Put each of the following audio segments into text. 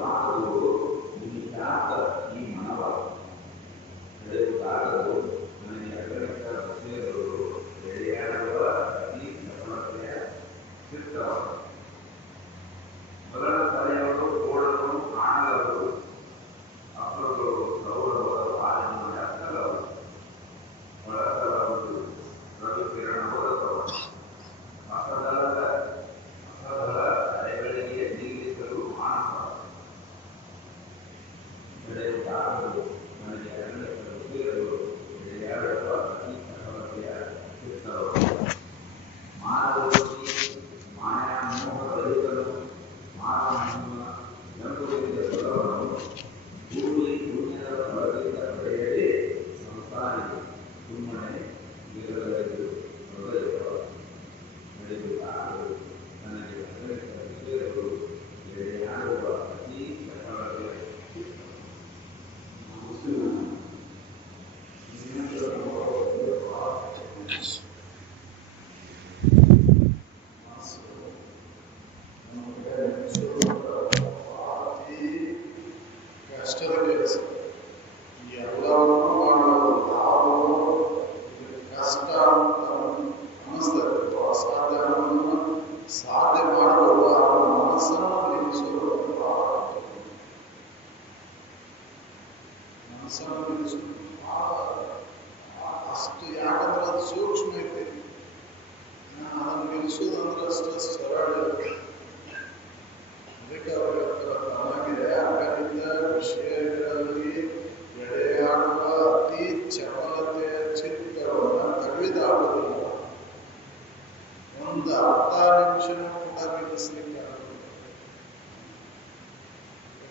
ಮಾತುಗಳು ಮುಗಿದಾದ ಈ ಮನವ ನಡೆಯುತ್ತಾಗದು ನನಗೆ ಅಗಣಿತ ವಿಷಯಗಳು ಎಳೆಯಾಡುವ ಅತಿ ಸಫಲತೆಯ ಚಿತ್ರವ ಮೊದಲ ತಲೆಯವರು ಓಡಲು ಕಾಣಲರು ಅಪ್ಪಗಳು ಸೌರವರು ಆರನ್ನು ಎತ್ತಲರು ಬಳಸಲರು ರವಿ ಕಿರಣ ಓದತವರು ಅಸದಳದ ತಲೆಗಳಿಗೆ ನಿಲ್ಲಿಸಲು ಮಾನವ ನಡೆಯುತ್ತಾಗಲು ನನಗೆ ಅಗಣಿತ ವಿಷಯಗಳು ಎಳೆಯಾಡುವ ಅತಿ ಸಫಲತೆಯ ಚಿತ್ರವು ಮಾನವೋಗಿ ಮಾಯಾ ಮೋಹ ರಹಿತನು ಮಾನವ ಎಂಬುದರಿಂದ ಬಲವನ್ನು ಭೂಮಿ ಪುಣ್ಯದ ಫಲದಿಂದ ಪಡೆಯದೆ ಸಂಸಾರಿಗೆ ಸುಮ್ಮನೆ ಇರಲೆಂದು ಹೃದಯವ ನಡೆಯುತ್ತಾಗಲು ನನಗೆ ಅಗಣಿತ ವಿಷಯಗಳು ಎಳೆಯಾಡುವ ಅತಿ ಸಫಲತೆಯ ಚಿತ್ರ ಕಷ್ಟದ ಕೆಲಸ ಎಲ್ಲವನ್ನೂ ಮಾಡುವುದು ನಾವು ಕಷ್ಟ ಅಂತ ಅನ್ನಿಸ್ತದೆ ಅಸಾಧ್ಯ ಅನ್ನೋದನ್ನು ಸಾಧ್ಯ ಮಾಡಬಹುದು ಅವರ ಮನಸ್ಸನ್ನು ನಿಲ್ಲಿಸುವುದು ಮನಸ್ಸನ್ನು ನಿಲ್ಲಿಸುವುದು ಅಷ್ಟು ಯಾಕಂದ್ರೆ ಅದು ಸೂಕ್ಷ್ಮ ಐತಿ ಅದನ್ನು ನಿಲ್ಲಿಸೋದಂದ್ರೆ ಅಷ್ಟು ಸರಳ ಅದಕ್ಕೆ ಅವರು ತಮಗೆ ಅಗಣಿತ ವಿಷಯಗಳಲ್ಲಿ ಎಳೆಯಾಡುವ ಅತಿ ಚಪಲತೆಯ ಚಿತ್ತವನ್ನು ತೆಗೆದಾಡುವುದಿಲ್ಲ ಒಂದು ಅರ್ಧ ನಿಮಿಷನೂ ಕೂಡ ನಿಲ್ಲಿಸ್ಲಿಕ್ಕೆ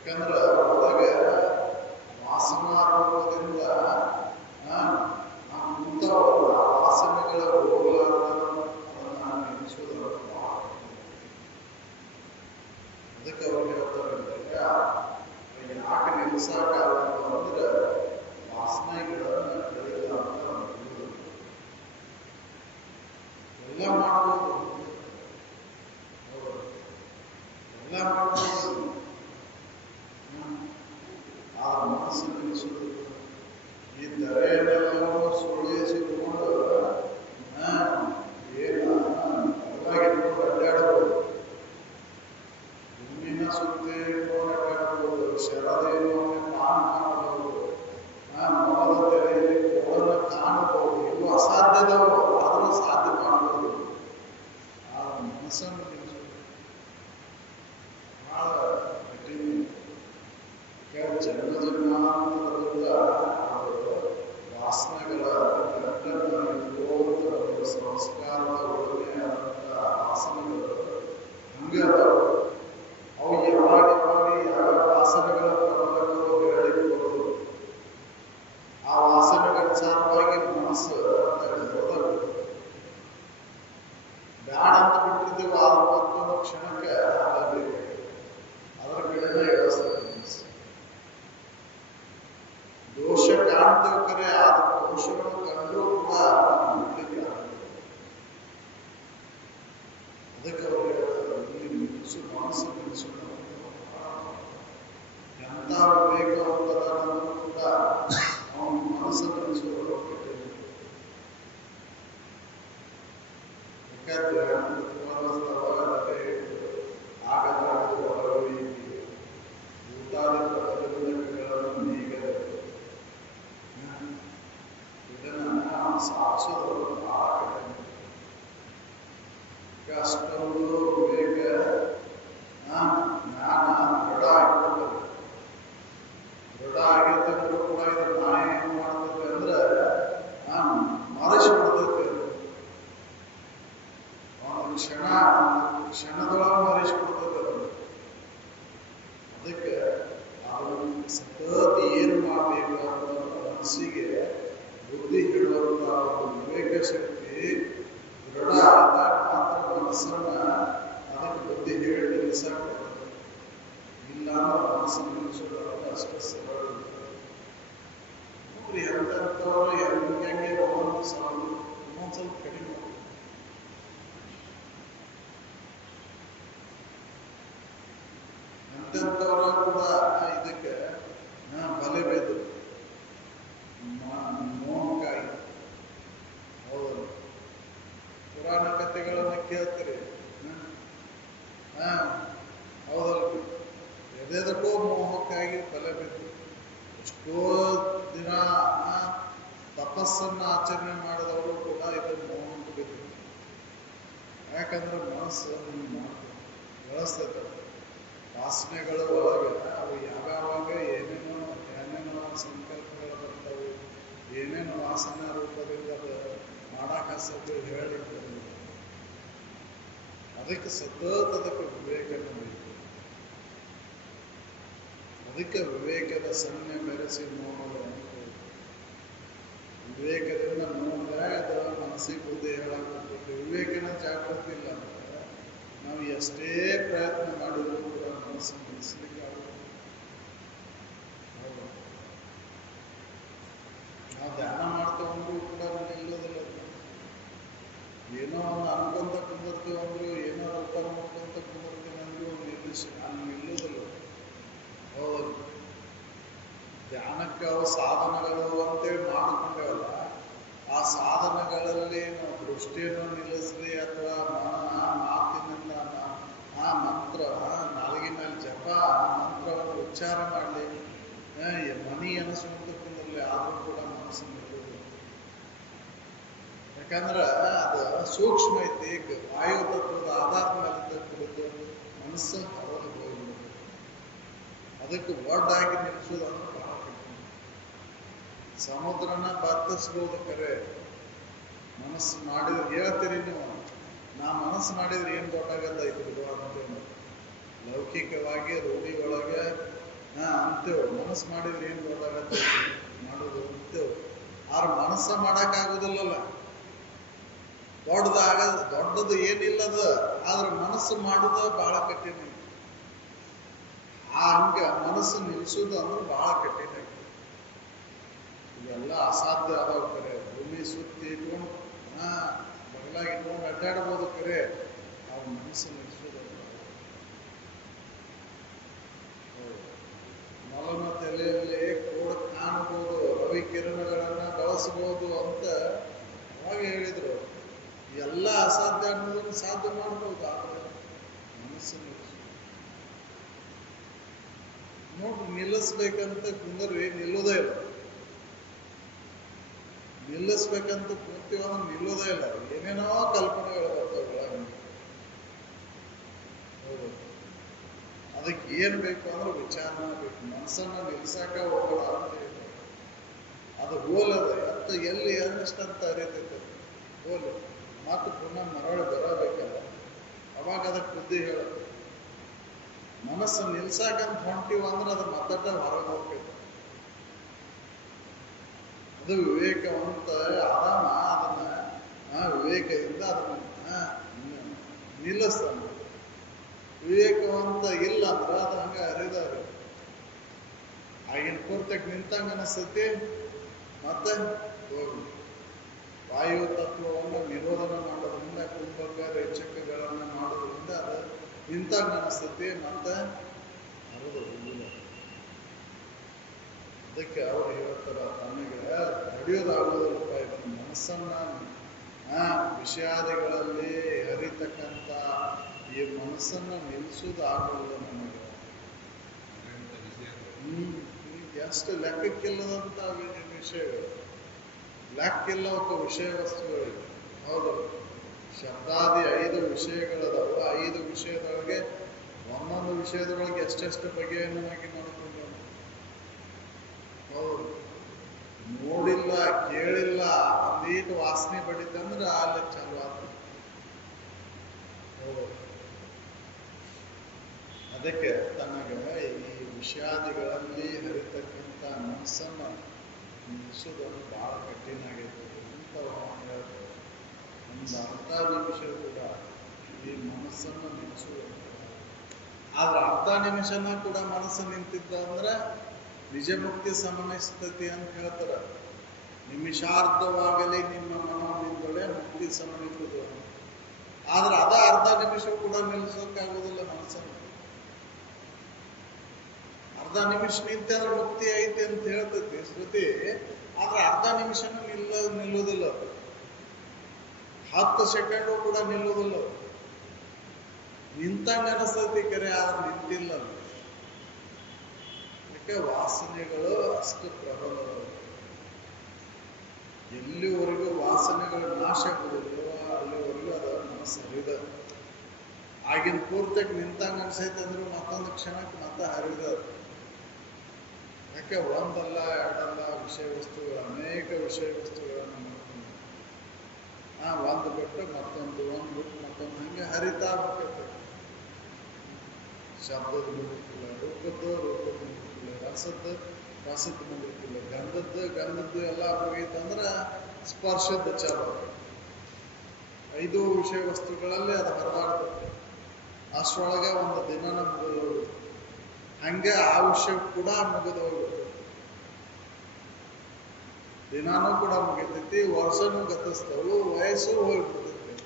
ಯಾಕಂದ್ರೆ ಒಳಗೆ ವಾಸನಾರೂಪದಿಂದ ಮುಂತಾವ ವಾಸನೆಗಳ ಹೋಗಲಾರ್ದನ್ನು ನಿಲ್ಲಿಸೋದು ಅದಕ್ಕೆ ಅವ್ರು ಹೇಳ್ತಾರೆ ಯಾಕೆ ನಿಲ್ಲಿಸಕ್ಕಾಗಲ್ಲ ಅಂದ್ರೆ ವಾಸನೆಗಳನ್ನು ಬೆಳೆದ ಎಲ್ಲ ಮಾಡ್ಬೋದು ಎಲ್ಲ ಮಾಡ್ಬೋದು ಆ ಮನಸ್ಸು ನಿಲ್ಲಿಸುವುದು ಈ ಧರೆಯನ್ನೆಲ್ಲವೂ ಸುಳಿಸಿಕೊಂಡು ಏನು ಹೊರಗಿಟ್ಕೊಂಡು ಅಡ್ಡಾಡಬಹುದು ಭೂಮಿನ ಸುತ್ತಿ ಅಡ್ಡಾಡಬಹುದು ಶರದೆಯನ್ನು ಪಾನ ಮಾಡಬಹುದು ಮೊಲದ ತೆರೆಯಲ್ಲಿ ಕೋಳನ್ನು ಕಾಣಬಹುದು ಇವು ಅಸಾಧ್ಯದವು ಆದರೂ ಸಾಧ್ಯ ಮಾಡಬಹುದು ಆ ಮನಸ್ಸನ್ನು ಬಹಳ ಕಠಿಣ ಜನ್ಮ ಜನ್ಮಾಂತರದಿಂದ ವಾಸನೆಗಳ ಗಂಟನ್ನು ಸಂಸ್ಕಾರದ ಒಡನೆ ಆದಂತಹ ವಾಸನೆಗಳು ಹಂಗೆ ಅದಾವ ಅವು ಯಾವಾಗ ಯಾವ ವಾಸನೆಗಳ ಪ್ರಬಲಗಳು ಹೇಳಿಕೊಳ್ಳೋದು ಆ ವಾಸನೆಗನುಸಾರವಾಗಿ ಮನಸ್ಸು ಬ್ಯಾಡ ಅಂತ ಬಿಟ್ಟಿದ್ದೀವಿ ಆದ ಮತ್ತೊಂದು ಕ್ಷಣಕ್ಕೆ ಆಗಬೇಕು ಅದರ ಕಡೆನೇ ಎಳಿಸ್ತದೆ ಮನಸ್ಸು ದೋಷ ಕಾಣ್ತೇವೆ ಕರೆ ಆದ ದೋಷಗಳು ಕಂಡು ಕೂಡ ಬಿಡ್ಲಿಕ್ಕೆ ಅದಕ್ಕೆ ಅವರು ಹೇಳ್ತಾರೆ ನಿಲ್ಲಿಸು ಮನಸ್ಸು ನಿಲ್ಲಿಸು ಎಂಥ ವಿವೇಕವಂತರನ್ನು ಕೂಡ ಅವನ ಮನಸ್ಸು ನಿಲ್ಲಿಸುವುದು ಯಾಕಂದ್ರೆ ಊಟಾದ ಪ್ರತಿಬಂಧಕಗಳನ್ನು ನೀಗದೆ ಇದನ್ನು ಸಾಧಿಸೋದು ಬಹಳ ಕಠಿಣ ಅಷ್ಟೊಂದು ವಿವೇಕ ಜ್ಞಾನ ದೃಢ ಆಗಿರ್ತದೆ ದೃಢ ಆಗಿರ್ತಕ್ಕೂ ಕೂಡ ಇದು ನಾಯಿ ಏನು ಮಾಡ್ತದೆ ಅಂದ್ರೆ ಮರೆಸಿ ಬಿಡ್ತೈತೆ ಒಂದು ಕ್ಷಣದೊಳಗೆ ಮರೆಸಿಬಿಡ್ತದೆ ಅದಕ್ಕೆ ಅದನ್ನು ಸತತ ಏನು ಮಾಡಬೇಕು ಅನ್ನೋ ಮನಸ್ಸಿಗೆ ಬುದ್ಧಿ ಹೇಳುವಂತಹ ಒಂದು ವಿವೇಕ ಶಕ್ತಿ ದೃಢ ಆದಾಗ ಮಾತ್ರ ಮನಸ್ಸನ್ನ ಅದಕ್ಕೆ ಬುದ್ಧಿ ಹೇಳಿ ನಿಲ್ಲಿಸಕ್ಕೆ ಇಲ್ಲ ಅಂದ್ರೆ ಮನಸ್ಸನ್ನು ನಿಲ್ಲಿಸೋದಾದ್ರೆ ಅಷ್ಟೇ ಸರಳ ನೋಡ್ರಿ ಎಂಥವ್ರು ಹೆಂಗೆ ಒಂದೊಂದು ಸ್ವಲ್ಪ ಕಡಿಮೆ ಎಂಥವ್ರು ಕೂಡ ಇದಕ್ಕೆ ಬಲೆ ಬೇದು ಮೋಹಕ್ಕಾಗಿ. ಹೌದು, ಪುರಾಣ ಕಥೆಗಳನ್ನ ಕೇಳ್ತೀರಿ. ಹೌದಲ್ರಿ, ಎದೆದಕ್ಕೂ ಮೋಹಕ್ಕಾಗಿ ಬಲೆ ಬಿದ್ದು ಎಷ್ಟೋ ದಿನ ತಪಸ್ಸನ್ನ ಆಚರಣೆ ಮಾಡಿದವರು ಕೂಡ ಇದನ್ನು ಮೋಹಕ್ಕೆ ಬಿದ್ದು. ಯಾಕಂದ್ರೆ ಮನಸ್ಸು ಬೆಳೆಸ್ತೈತೆ. ವಾಸನೆಗಳು ಒಳಗೆ ಅವು ಯಾವ್ಯಾವಾಗ ಏನೇನೋ ಸಂಕಲ್ಪಗಳು ಬರ್ತವೆ, ಏನೇನೋ ವಾಸನಾ ರೂಪದಿಂದ ಮಾಡಾಕಸದ್ದು ಹೇಳಿರ್ತದೆ. ಅದಕ್ಕೆ ಸತತ ಅದಕ್ಕೆ ವಿವೇಕನ ಬೇಕು. ಅದಕ್ಕೆ ವಿವೇಕದ ಸನ್ನೆ ಬೆರೆಸಿ ನೋಡೋದು ಅಂತ. ವಿವೇಕದಿಂದ ನೋಡಿದ್ರೆ ಅದು ಮನಸ್ಸಿಗೆ ಬುದ್ಧಿ ಹೇಳಾಗುತ್ತೆ. ವಿವೇಕನ ಜಾಗೃತಿ ಇಲ್ಲ ಅಂದ್ರೆ ನಾವು ಎಷ್ಟೇ ಪ್ರಯತ್ನ ಮಾಡಿದ್ರು ಕೂಡ ಮನಸ್ಸನ್ನು ನಿಲ್ಲಿಸ್ಲಿಕ್ಕೆ ಆಗುತ್ತೆ. ನಾವು ಧ್ಯಾನ ಮಾಡ್ತೇವಂದ್ರೂ ಕೂಡ ನಿಲ್ಲೋದಿಲ್ಲ. ಏನೋ ಅನ್ಕೊಂತ ಕುಂದಿರ್ತೀವಿ ಅಂದ್ರು, ಏನೋ ರೂಪ ನೋಡ್ಕೊಂತ ಕುಂದಿರ್ತೀವಿ ಅಂದ್ರು ನಿಲ್ಲಿಸಿ ನಾನು ನಿಲ್ಲೋದಿಲ್ಲ. ಹೌದು, ಧ್ಯಾನಕ್ಕೆ ಅವು ಸಾಧನಗಳು ಅಂತೇಳಿ ಮಾಡಿಕೊಂಡೇವಲ್ಲ, ಆ ಸಾಧನಗಳಲ್ಲಿ ನಾವು ದೃಷ್ಟಿಯನ್ನು ನಿಲ್ಲಿಸ್ಲಿ ಅಥವಾ ಮಾತಿನಿಂದ ಆ ಮಂತ್ರ ನಾಲಿಗೆ ಮೇಲೆ ಜಪ ಮಂತ್ರವನ್ನು ಉಚ್ಚಾರ ಮಾಡಲಿ, ಮನಿ ಅನಿಸುವಂತ ಕುಂದಿರಲಿ, ಆದರೂ ಕೂಡ ಮನಸ್ಸು ನಿಲ್ಲೋದಿಲ್ಲ. ಯಾಕಂದ್ರೆ ಅದು ಸೂಕ್ಷ್ಮ ಐತಿ. ವಾಯು ತತ್ವದ ಆಧಾರದ ಮೇಲೆ ಕುರಿತು ಮನಸ್ಸು ಹೊರಗೆ ಹೋಗ್ಬಿಡುತ್ತೆ. ಅದಕ್ಕೆ ಒಡ್ಡಾಗಿ ನಿಲ್ಲಿಸೋದು ಅಂದ್ರೆ ಬಹಳ ಕಠಿಣ. ಸಮುದ್ರನ ಬತ್ತಿಸ್ಬೋದು ಕರೆ, ಮನಸ್ಸು ಮಾಡಿದ್ರೆ ಹೇಳ್ತೀರಿ ನೀವು, ನಾ ಮನಸ್ಸು ಮಾಡಿದ್ರೆ ಏನು ದೊಡ್ಡಾಗಲ್ಲ ಇದ್ರದ್ದು ಅಂತೇವೆ. ಲೌಕಿಕವಾಗಿ ರೂಢಿ ಒಳಗೆ ಅಂತೇವೆ, ಮನಸ್ಸು ಮಾಡಿದ್ರೆ ಏನು ದೊಡ್ಡಾಗತ್ತೆ ಮಾಡೋದು ಅಂತೇವೆ. ಆದ್ರೆ ಮನಸ್ಸ ಮಾಡೋಕ್ಕಾಗೋದಿಲ್ಲಲ್ಲ. ದೊಡ್ಡದು ಏನಿಲ್ಲದ, ಆದ್ರೆ ಮನಸ್ಸು ಮಾಡೋದು ಬಹಳ ಕಠಿಣ. ಹಂಗ ಮನಸ್ಸು ನಿಲ್ಲಿಸೋದು ಅಂದ್ರೆ ಬಹಳ ಕಠಿಣ ಐತಿ. ಇವೆಲ್ಲ ಅಸಾಧ್ಯ ಅದಾವ ಕರೆ. ಭೂಮಿ ಸುತ್ತಿ ಇಟ್ಕೊಂಡು ಬಗಲಾಗಿ ಇಟ್ಕೊಂಡು ಅಡ್ಡಾಡ್ಬೋದು ಕರೆ, ಅವ್ರ ಮನಸ್ಸು ನಿಲ್ಲಿಸೋದು. ಮಲನ ತಲೆಯಲ್ಲಿ ಕೂಡ ಕಾಣಬಹುದು, ರವಿ ಕಿರಣಗಳನ್ನ ಬಳಸಬಹುದು ಅಂತ ಅವಾಗ ಹೇಳಿದ್ರು. ಎಲ್ಲ ಅಸಾಧ್ಯ ಅನ್ನೋದನ್ನು ಸಾಧ್ಯ ಮಾಡ್ಬೋದು, ಆದ್ರೆ ಮನಸ್ಸು ನಿಲ್ಲಿಸೋದು ನೋಡ್ರಿ. ನಿಲ್ಲಿಸ್ಬೇಕಂತ ಕುಂದ್ರಿ ನಿಲ್ಲೋದೇ ಇಲ್ಲ. ನಿಲ್ಲಿಸ್ಬೇಕಂತ ಕೂರ್ತೀವಂದ್ರೆ ನಿಲ್ಲೋದೇ ಇಲ್ಲ. ಏನೇನೋ ಕಲ್ಪನೆಗಳು ಬರ್ತವೆ. ಹೌದು, ಅದಕ್ಕೆ ಏನ್ ಬೇಕು ಅಂದ್ರೆ ವಿಚಾರ ಬೇಕು. ಮನಸ್ಸನ್ನ ನಿಲ್ಸಾಕ ಹೋಗೋಣ ಅಂತ ಹೇಳಿ ಅದು ಹೋಲದ ಅಂತ ಎಲ್ಲಿ ಅನ್ನಿಸ್ತಂತ ಅರಿತೈತೆ ಹೋಲು. ಮತ್ತು ಪುನಃ ಮರಳಿ ಬರಬೇಕಲ್ಲ, ಅವಾಗ ಅದಕ್ಕೆ ಬುದ್ಧಿ ಹೇಳುತ್ತೆ. ಮನಸ್ಸು ನಿಲ್ಸಾಕಂತ ಹೊಂಟಿವ ಅಂದ್ರೆ ಅದು ಮತ್ತಟ ಹೊರಗೆ ಹೋಗ್ತೈತೆ. ಅದು ವಿವೇಕವಂತ ಆರಾಮ ಅದನ್ನ ವಿವೇಕದಿಂದ ಅದನ್ನ ನಿಲ್ಲಿಸ್ತಾನೆ. ವಿವೇಕವಂತ ಇಲ್ಲ ಅಂದ್ರೆ ಅದು ಹಂಗ ಹರಿದಾರೆ. ಆಗಿನ ಪೂರ್ತಕ್ಕೆ ನಿಂತಂಗ ಅನಿಸ್ತೈತಿ, ಮತ್ತೆ ಹೋಗಿ ವಾಯು ತತ್ವವನ್ನು ನಿರೋಧನ ಮಾಡೋದ್ರಿಂದ, ಕುಂಭಕ ರೇಚಕಗಳನ್ನ ಮಾಡೋದ್ರಿಂದ ಅದು ನಿಂತಂಗ ಅನಿಸ್ತೈತಿ, ಮತ್ತೆ ಹರಿದು ಹೋಗಿಲ್ಲ. ಅದಕ್ಕೆ ಅವ್ರು ಹೇಳ್ತಾರ, ತನಗೆ ನಡೆಯೋದಾಗೋದಿಲ್ಲಪ್ಪ, ಇದನ್ನ ಮನಸ್ಸನ್ನ ವಿಷಯಾದಿಗಳಲ್ಲಿ ಹರಿತಕ್ಕಂಥ ಈ ಮನಸ್ಸನ್ನ ನಿಲ್ಲಿಸೋದು ಆಗೋದಿಲ್ಲ ನಮಗೆ. ಎಷ್ಟು ಲೆಕ್ಕಕ್ಕಿಲ್ಲದಂತ ವಿಷಯಗಳು, ಲೆಕ್ಕಿಲ್ಲವಕ್ಕ ವಿಷಯ ವಸ್ತುಗಳಿವೆ. ಹೌದು, ಶಬ್ದಾದಿ 5 ವಿಷಯಗಳದಾವ. 5 ವಿಷಯದೊಳಗೆ ಒಂದೊಂದು ವಿಷಯದೊಳಗೆ ಎಷ್ಟೆಷ್ಟು ಬಗೆಯನ್ನು ಮಾಡ್ಕೊಂಡು, ಹೌದು, ನೋಡಿಲ್ಲ ಕೇಳಿಲ್ಲ ಒಂದೀಟು ವಾಸನೆ ಬಡಿತಂದ್ರೆ ಅಲ್ಲಿ ಚಲೋ ಆತ. ಅದಕ್ಕೆ ತನಗೆ ಈ ವಿಷಯಾದಿಗಳಲ್ಲಿ ಹರಿತಕ್ಕಂಥ ಮನಸ್ಸನ್ನ ನಿಲ್ಲಿಸೋದನ್ನು ಬಹಳ ಕಠಿಣ ಆಗೈತೆ ಅಂತ ಹೇಳ್ತಾರೆ. ಒಂದು ಅರ್ಧ ನಿಮಿಷ ಕೂಡ ಈ ಮನಸ್ಸನ್ನು ನಿಲ್ಲಿಸೋದು. ಆದ್ರೆ ಅರ್ಧ ನಿಮಿಷನ ಕೂಡ ಮನಸ್ಸು ನಿಂತಿದ್ದ ಅಂದ್ರೆ ನಿಜ ಮುಕ್ತಿ ಸಮನಿಸ್ತತಿ ಅಂತ ಹೇಳ್ತಾರ. ನಿಮಿಷಾರ್ಧವಾಗಲಿ ನಿಮ್ಮ ಮನೋನಿಂದಲೇ ಮುಕ್ತಿ ಸಮನಿಸುವುದು. ಆದ್ರೆ ಅರ್ಧ ನಿಮಿಷ ಕೂಡ ನಿಲ್ಲಿಸೋಕ್ಕಾಗೋದಿಲ್ಲ ಮನಸ್ಸನ್ನು. ಅರ್ಧ ನಿಮಿಷ ನಿಂತಂದ್ರೆ ಮುಕ್ತಿ ಐತೆ ಅಂತ ಹೇಳ್ತೈತಿ ಶ್ರುತಿ. ಆದ್ರೆ ಅರ್ಧ ನಿಮಿಷನೂ ನಿಲ್ಲುವುದಿಲ್ಲ, 10 ಸೆಕೆಂಡು ಕೂಡ ನಿಲ್ಲುವುದಿಲ್ಲ. ನಿಂತಂಗ ಅನಿಸ್ತೈತಿ ಕರೆ, ಆದ್ರೆ ನಿಂತಿಲ್ಲ. ಯಾಕೆ ವಾಸನೆಗಳು ಅಷ್ಟು ಪ್ರಬಲ. ಎಲ್ಲಿವರೆಗೂ ವಾಸನೆಗಳು ನಾಶ ಆಗುವುದಿಲ್ಲ ಅಲ್ಲಿವರೆಗೂ ಅದ ಮನಸ್ಸು ಹರಿದ. ಆಗಿನ ಪೂರ್ತಿಯಾಗಿ ನಿಂತಂಗ ಅನ್ಸೈತೆ ಅಂದ್ರೆ ಮತ್ತೊಂದು ಕ್ಷಣಕ್ಕೆ ಮತ್ತೆ ಹರಿದ. ಯಾಕೆ ಒಂದಲ್ಲ ಎರಡಲ್ಲ ವಿಷಯ ವಸ್ತುಗಳು, ಅನೇಕ ವಿಷಯ ವಸ್ತುಗಳನ್ನು ನೋಡ್ಕೊಂಡು ಒಂದು ಬಿಟ್ಟು ಮತ್ತೊಂದು, ಒಂದು ಬಿಟ್ಟು ಮತ್ತೊಂದು, ಹಂಗೆ ಹರಿತಾ ಹೋಗ್ತೈತೆ. ಶಬ್ದದ ಮುಗಿತಿಲ್ಲ, ರೂಪದ್ದು ಮುಗಿತಿಲ್ಲ, ರಸದ್ದು ಮುಗಿತಿಲ್ಲ, ಗಂಧದ್ದು ಎಲ್ಲ ಮುಗೀತಂದ್ರೆ ಸ್ಪರ್ಶದ ಚಾಲು. 5 ವಿಷಯ ವಸ್ತುಗಳಲ್ಲಿ ಅದು ಹರಿದಾಡ್ತೈತೆ. ಅಷ್ಟರೊಳಗೆ ಒಂದು ದಿನನ ಮುಗಿದು ಹೋಗುತ್ತೆ. ಹಂಗೆ ಆ ವಿಷಯ ಕೂಡ ಮುಗಿದು ಹೋಗುತ್ತೆ. ದಿನಾನೂ ಕೂಡ ಮುಗಿತೈತಿ, ವರ್ಷನೂ ಗತಿಸ್ತವು, ವಯಸ್ಸು ಹೋಗ್ಬಿಡ್ತೈತಿ.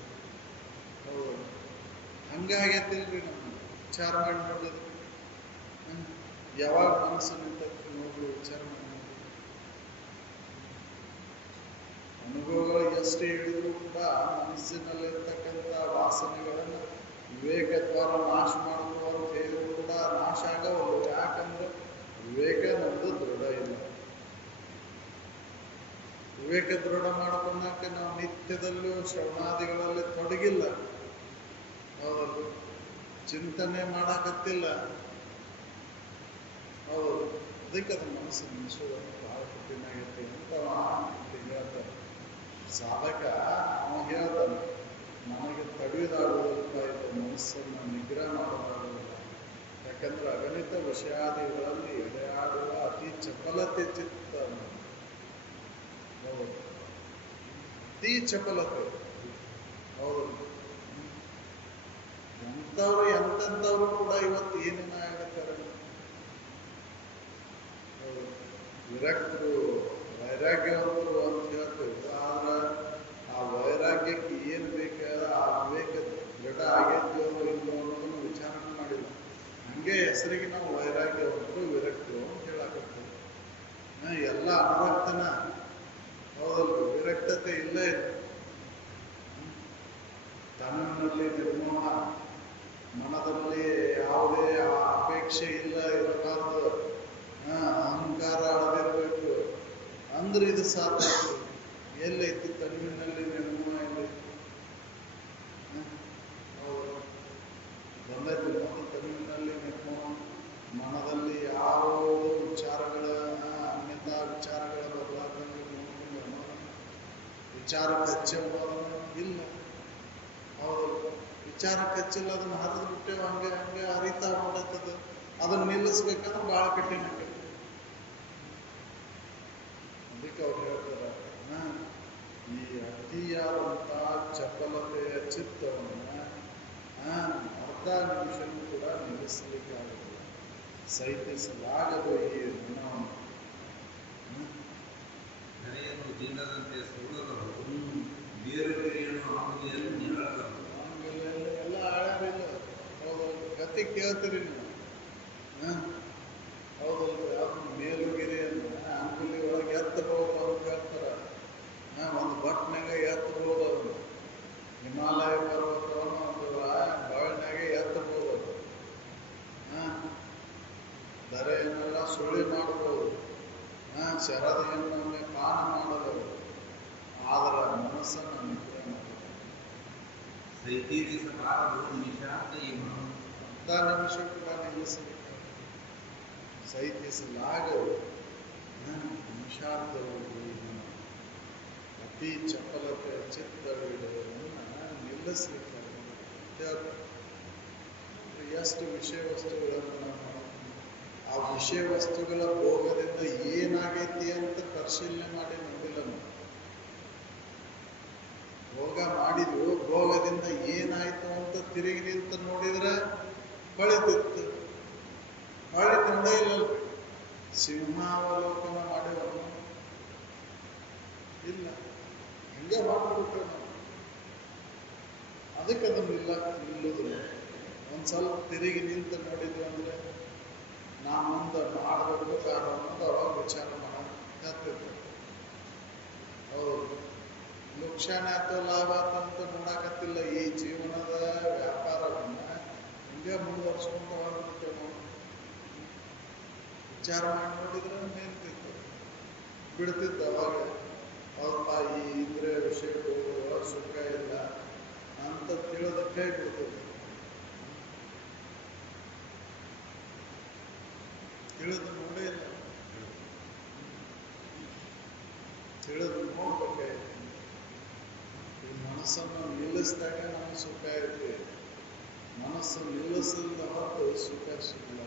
ಹೌದು, ಹಂಗಾಗೈತಿಲ್ರಿ ನಮ್ಗೆ. ವಿಚಾರ ಮಾಡಿ ನೋಡಿದ್ರಿ, ಯಾವಾಗ ಮನಸ್ಸು ನಿಂತೈತಿ ನೋಡಿ ವಿಚಾರ ಮಾಡಿ ನೋಡಿ. ಅನುಭವಗಳು ಎಷ್ಟು ಹೇಳಿದ್ರು ಕೂಡ ಮನಸ್ಸಿನಲ್ಲಿರ್ತಕ್ಕಂಥ ವಾಸನೆಗಳನ್ನು ವಿವೇಕ ದ್ವಾರ ನಾಶ ಮಾಡಬಹುದು ಅಂತ ಹೇಳಿದ್ರು ಕೂಡ ನಾಶ ಆಗವಲ್ಲ. ಯಾಕಂದ್ರೆ ವಿವೇಕ ನಮ್ದು ದೃಢ ಇಲ್ಲ. ವಿವೇಕ ದೃಢ ಮಾಡ್ಕೊಂಡಾಕ ನಾವು ನಿತ್ಯದಲ್ಲೂ ಶ್ರವಣಾದಿಗಳಲ್ಲಿ ತೊಡಗಿಲ್ಲ. ಹೌದು, ಚಿಂತನೆ ಮಾಡಕತ್ತಿಲ್ಲ. ಹೌದು, ಅದಕ್ಕೆ ಅದು ಮನಸ್ಸು ನಿಲ್ಲಿಸೋದನ್ನು ಬಹಳ ಕಠಿಣ ಆಗೈತಿ ಅಂತ ಹೇಳ್ತಾರೆ. ಸಾಧಕ ಅವ ಹೇಳ್ತಾನೆ, ನನಗೆ ತಡೆಯುವುದಾಗುವುದಿಲ್ಲ, ಇದು ಮನಸ್ಸನ್ನು ನಿಗ್ರಹ ಮಾಡೋದಾಗುವುದಿಲ್ಲ. ಯಾಕಂದ್ರೆ ಅಗಣಿತ ವಿಷಯಾದಿಗಳಲ್ಲಿ ಎಡೆಯಾಡುವ ಅತಿ ಚಪಲತೆ ಚಿತ್ತ. ಹೌದು, ಅತಿ ಚಪಲತೆ. ಹೌದು, ಎಂಥವ್ರು ಕೂಡ ಇವತ್ತು ಏನೇನ ಆಗತ್ತಾರೆ. ವಿರಕ್ತರು, ವೈರಾಗ್ಯವಂತರು ಅಂತ ಹೇಳ್ತೇವೆ. ಆದ್ರೆ ಆ ವೈರಾಗ್ಯಕ್ಕೆ ಏನು ಬೇಕಾದ ಆ ವಿವೇಕ ದೃಢ ಆಗೈತೋ ಇಲ್ಲೋ ಅನ್ನೋದನ್ನು ವಿಚಾರಣೆ ಮಾಡಿಲ್ಲ. ಹಂಗೆ ಹೆಸರಿಗೆ ನಾವು ವೈರಾಗ್ಯವಂತರು, ವಿರಕ್ತರು ಅಂತ ಹೇಳಕತ್ತೇವೆ. ಎಲ್ಲ ಅನುರಕ್ತನ. ಹೌದಲ್ವ, ವಿರಕ್ತತೆ ಇಲ್ಲ ಇದೆ. ತನ್ನಲ್ಲಿ ನಿರ್ಮೋಹ, ಮನದಲ್ಲಿ ಯಾವುದೇ ಅಪೇಕ್ಷೆ ಇಲ್ಲ, ಇರಬಾರ್ದು. ಅಹಂಕಾರ ಅಳದಿರ್ಬೇಕು ಅಂದ್ರೆ ಇದು ಸಾಧ್ಯ. ಎಲ್ಲೈತಿ ತನ್ನಿನಲ್ಲಿ ನಿರ್ಮೋಹ ಎಲ್ಲೈತಿ? ಹೌದು, ಬಂದೈತಿ ಮತ್ತು ತನ್ನಿನಲ್ಲಿ ನಿರ್ಮೋಹ. ಮನದಲ್ಲಿ ಯಾವುದೋ ವಿಚಾರಗಳ ಅನ್ಯತಾ ವಿಚಾರಗಳ ಬದಲಾದಂಗೆ ನೋಡ್ಕೊಂಡು ವಿಚಾರ ಕಚ್ಚೋದನ್ನು ಇಲ್ಲ. ಹೌದು, ವಿಚಾರ ಕಚ್ಚಿಲ್ಲ, ಅದನ್ನು ಹರಿದು ಬಿಟ್ಟೇವೆ. ಹಂಗೆ ಹರಿತಾ ಹೋಗ್ತದ. ಅದನ್ನು ನಿಲ್ಲಿಸ್ಬೇಕಂದ್ರೆ ಬಹಳ ಕಠಿಣ ಆಗ್ತದೆ. ಅದಕ್ಕೆ ಅವ್ರು ಹೇಳ್ತಾರೆ, ಈ ಅತಿಯಾದಂಥ ಚಪಲತೆಯ ಚಿತ್ತವನ್ನು ಅರ್ಧ ನಿಮಿಷವೂ ಕೂಡ ನಿಲ್ಲಿಸಲಿಕ್ಕಾಗುತ್ತದೆ, ಸಹಿಸಲಾಗದು ಈ ಋಣವನ್ನು. ನೆನೆಯನ್ನು ಜಿನ್ನದಂತೆ ಸುಳ್ಳದರು, ಬೇರೆಯನ್ನು ಆಂಗುಲಿಯನ್ನು ನೀಡಲಾಗದು. ಎಲ್ಲ ಆಳ್ಯಾರಿಲ್ಲ. ಹೌದಲ್ರಿ, ಕತೆ ಕೇಳ್ತೀರಿ ನೀವು. ಹೌದಲ್ರಿ, ಅದನ್ನ ಮೇಲುಗಿರಿಯನ್ನು ಅಂಗುಲಿ ಒಳಗೆ ಎತ್ತಬಹುದು ಅಂತ ಹೇಳ್ತಾರ. ಒಂದು ಬಟ್ನಾಗ ಎತ್ತಬಹುದು. ಅದನ್ನು ಹಿಮಾಲಯ ಪರ್ವತವನ್ನು ಒಂದು ಬಾಳಿನಾಗ ಎತ್ತಬಹುದು. ಧರೆಯನ್ನೆಲ್ಲ ಸುಳಿ ಮಾಡಬಹುದು. ಶರದೆಯನ್ನು ಪಾನ ಮಾಡಬಹುದು. ಆದ್ರೆ ಮನಸ್ಸನ್ನು ನಿಗ್ರಹ ಮಾಡಬಹುದು. ಸೈತೀರಿಸಬಾರದು ನಿಶಾಂತ ಈ ಅರ್ಧ ನಿಮಿಷ ಕೂಡ ನಿಲ್ಲಿಸಬೇಕು. ಸಹಿಸಲಾಗದು ನಿಮಿಷಾರ್ಧವು ಅತಿ ಚಪಲತೆ ಚಿತ್ತವಿಡುವುದನ್ನು ನಿಲ್ಲಿಸಲಿಕ್ಕೆ. ಎಷ್ಟು ವಿಷಯ ವಸ್ತುಗಳನ್ನು ನಾವು ಆ ವಿಷಯ ವಸ್ತುಗಳ ಭೋಗದಿಂದ ಏನಾಗೈತಿ ಅಂತ ಪರಿಶೀಲನೆ ಮಾಡಿ ನೋಡಿಲ್ಲ ನಾವು. ಭೋಗ ಮಾಡಿದ್ವು, ಭೋಗದಿಂದ ಏನಾಯ್ತು ಅಂತ ತಿರುಗಿ ನಿಂತು ನೋಡಿದ್ರೆ ಹೊಳಿತಿತ್ತು. ಹೊಳಿ ನೋಡೇ ಇಲ್ಲಲ್ರಿ. ಸಿಂಹಾವಲೋಕನ ಮಾಡಿದವನು ಇಲ್ಲ, ಹಂಗೆ ಮಾಡ್ಬಿಟ್ರೆ ನಾವು. ಅದಕ್ಕೆ ಅದನ್ನೆಲ್ಲ ನಿಲ್ಲುದಿಲ್ಲ. ಒಂದು ಸ್ವಲ್ಪ ತಿರುಗಿ ನಿಂತು ನೋಡಿದ್ವಿ ಅಂದ್ರೆ ನಾವು ಮುಂದೆ ಮಾಡಬೇಕು ಬೇಡ ಅನ್ನೋದು ಅವಾಗ ವಿಚಾರ ಮಾಡ್ತಿದ್ರು. ಹೌದು, ನುಕ್ಸಾನ ಆಯ್ತು ಲಾಭ ಆಯ್ತು ಅಂತ ನೋಡಾಕತ್ತಿಲ್ಲ. ಈ ಜೀವನದ ವ್ಯಾಪಾರವನ್ನ ಹಿಂಗೆ ಮುಂದುವರ್ಸ್ಕೊಂಡು ಹೋಗ್ಬಿಡ್ತೇವೆ ನಾವು. ವಿಚಾರ ಮಾಡಿ ನೋಡಿದ್ರೆ ಮೇಲ್ತಿತ್ತು ಬಿಡ್ತಿದ್ದ ಅವಾಗ. ಹೌದಪ್ಪ, ಈ ಇಂದ್ರಿಯ ವಿಷಯಕ್ಕೆ ಹೋಗುವ ಸುಖ ಇಲ್ಲ ಅಂತ ತಿಳಿದಕ್ಕೆ ಬಿಡ್ತದೆ. ತಿಳಿದು ನೋಡೇ ಇಲ್ಲ, ತಿಳಿದು ನೋಡ್ಬೇಕಾಯ್ತು. ಈ ಮನಸ್ಸನ್ನು ನಿಲ್ಲಿಸಿದಾಗ ನಮಗೆ ಸುಖ ಐತಿ. ಮನಸ್ಸು ನಿಲ್ಲಿಸಲಿಲ್ಲ ಹೊರತು ಸುಖ ಸಿಗಲ್ಲ.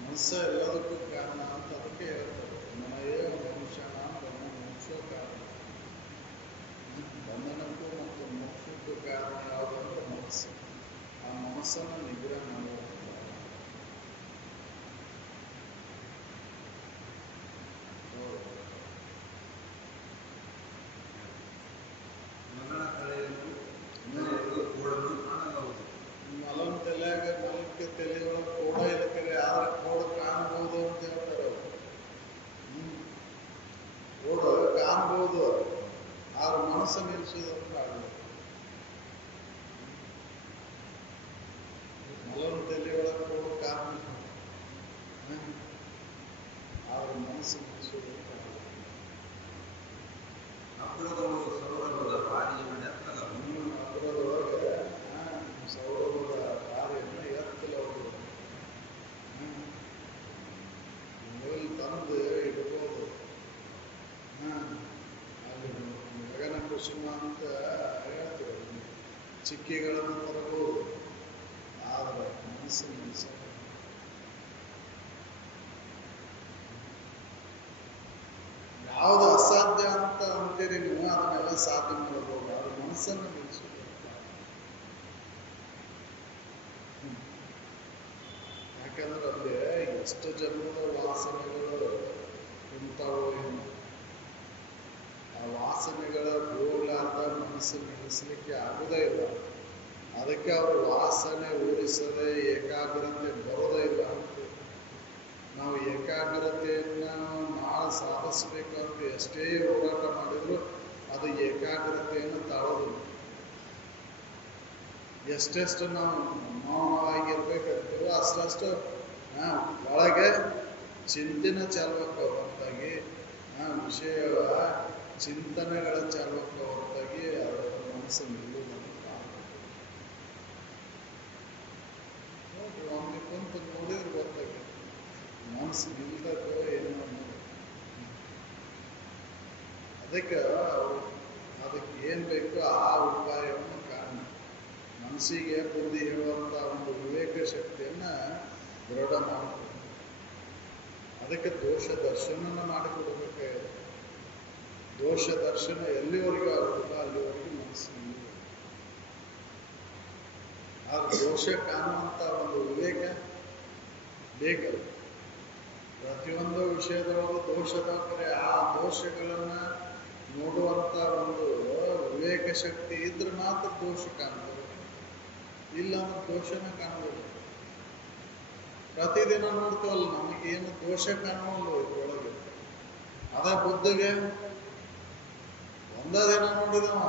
ಮನಸ್ಸ ಎಲ್ಲದಕ್ಕೂ ಕಾರಣ ಅಂತ ಅದಕ್ಕೆ ಹೇಳ್ತಾರೆ, ಮನೆಯೇ ಮನುಷ್ಯನ ಮೋಕ್ಷ ಕಾರಣ. ಬಂಧನಕ್ಕೂ ಮತ್ತು ಮೋಕ್ಷಕ್ಕೂ ಕಾರಣ ಯಾವುದಂದ್ರೆ ಮನಸ್ಸು. ಆ ಮನಸ್ಸನ್ನು ನಿಗ್ರಹ ಮಾಡಬೇಕು. ಮಗನ ತಲೆಯನ್ನು ಕೋಡನ್ನು ಕಾಣಬಹುದು. ಮಲನ ತಲೆಯಾಗ ಮಲಕ್ಕೆ ತಲೆಯೊಳಗೆ ಕೋಡ ಇಲ್ಲಕರೆ ಆದ್ರೆ ಕೋಡ ಕಾಣಬಹುದು ಅಂತ ಹೇಳ್ತಾರೆ ಅವರು. ಕೋಡ ಕಾಣಬಹುದು ಆದ್ರೆ ಮನಸ್ಸು ನಿಲ್ಲಿಸೋದಕ್ಕೆ ಆಗಲ್ಲ. ಮಲನ ತಲೆಯೊಳಗೆ ಕೋಡ ಕಾರಣ ಆದ್ರೆ ಮನಸ್ಸು ನಿಲ್ಲಿಸೋದಕ್ಕೆ ಆಗಲ್ಲ. ಅಪುರದೊಳಗೆ ಸೌರಭದ ಬಾರಿಯನ್ನು ಎತ್ತಲ ಅಪುರದೊಳಗೆ ಸೌರಭದ ಬಾರಿಯನ್ನು ಎತ್ತಲ ಮೊಬೈಲ್ ತಂದು ಇಡ್ಬೋದು. ಅಲ್ಲಿ ಗಗನ ಕುಸುಮ ಅಂತ ಹೇಳ್ತೀವಿ, ಚಿಕ್ಕಿಗಳನ್ನು ತರಬಹುದು. ಆದ್ರೆ ಮನಸ್ಸು ನಿಲ್ಲಿಸ ಯಾವುದು ಅಸಾಧ್ಯ ಅಂತ ಅಂತೀರಿ ನೀವು, ಅದನ್ನೆಲ್ಲ ಸಾಧ್ಯ ಮಾಡಬಹುದು. ಅದು ಮನಸ್ಸನ್ನು ನಿಲ್ಲಿಸಬೇಕು. ಯಾಕಂದ್ರೆ ಅಲ್ಲಿ ಎಷ್ಟು ಜನ್ಮದ ವಾಸನೆಗಳು ಉಂಟಾವೋ ಏನು, ಆ ವಾಸನೆಗಳ ಹೋಗ್ಲಾರ್ದ ಮನಸ್ಸು ನಿಲ್ಲಿಸಲಿಕ್ಕೆ ಆಗುದೇ ಇಲ್ಲ. ಅದಕ್ಕೆ ಅವರು ವಾಸನೆ ಊರಿಸದೆ ಏಕಾಗ್ರತೆ ಬರೋದೇ ಇಲ್ಲ ಅಂತ. ನಾವು ಏಕಾಗ್ರತೆಯನ್ನ ಸಾಧಿಸಬೇಕಂತ ಎಷ್ಟೇ ಹೋರಾಟ ಮಾಡಿದ್ರು ಅದು ಏಕಾಗ್ರತೆಯನ್ನು ತಾಳೋದಿಲ್ಲ. ಎಷ್ಟೆಷ್ಟು ನಾವು ಮೌನವಾಗಿರ್ಬೇಕಂತೀವೋ ಅಷ್ಟಷ್ಟು ಒಳಗೆ ಚಿಂತನೆ ಚಾಲುವಕ್ಕ ಹೊರತಾಗಿ ವಿಷಯ ಚಿಂತನೆಗಳ ಚಾಲುವಕ್ಕ ಹೊರತಾಗಿ ಅದರ ಮನಸ್ಸು ನಿಲ್ಲುವುದನ್ನು ಒಮ್ಮೆ ಕುಂತು ನೋಡಿದ್ರೆ ಗೊತ್ತಾಗಿ ಮನಸ್ಸು ನಿಲ್ಲಬೇಕು ಏನೋ. ಅದಕ್ಕೆ ಏನ್ ಬೇಕೋ ಆ ಉಪಾಯವನ್ನು ಕಾರಣ ಮನಸ್ಸಿಗೆ ಬುದ್ಧಿ ಹೇಳುವಂತ ಒಂದು ವಿವೇಕ ಶಕ್ತಿಯನ್ನ ದೃಢ ಮಾಡಬೇಕು. ಅದಕ್ಕೆ ದೋಷ ದರ್ಶನ ಮಾಡಿಕೊಡ್ಬೇಕಾಗಿದೆ. ದೋಷ ದರ್ಶನ ಎಲ್ಲಿವರೆಗೂ ಆಗುತ್ತಲ್ಲ ಅಲ್ಲಿವರೆಗೂ ಮನಸ್ಸು ನಿಲ್ಲಬೇಕು. ಆದ್ರೆ ದೋಷ ಕಾಣುವಂತ ಒಂದು ವಿವೇಕ ಬೇಕಲ್ಲ. ಪ್ರತಿಯೊಂದು ವಿಷಯದೊಳಗೂ ದೋಷದಾದರೆ ಆ ದೋಷಗಳನ್ನ ನೋಡುವಂತ ಒಂದು ವಿವೇಕ ಶಕ್ತಿ ಇದ್ರೆ ಮಾತ್ರ ದೋಷ ಕಾಣ್ಬೋದು. ಇಲ್ಲ ಅಂದ್ರೆ ದೋಷನ ಕಾಣ್ಬೋದು. ಪ್ರತಿದಿನ ನೋಡ್ತೀವಲ್ಲ, ನಮಗೇನು ದೋಷ ಕಾಣುವಲ್ಲ ಇದ್ರೊಳಗೆ. ಅದ ಬುದ್ಧಿಗೆ ಒಂದ ದಿನ ನೋಡಿದವ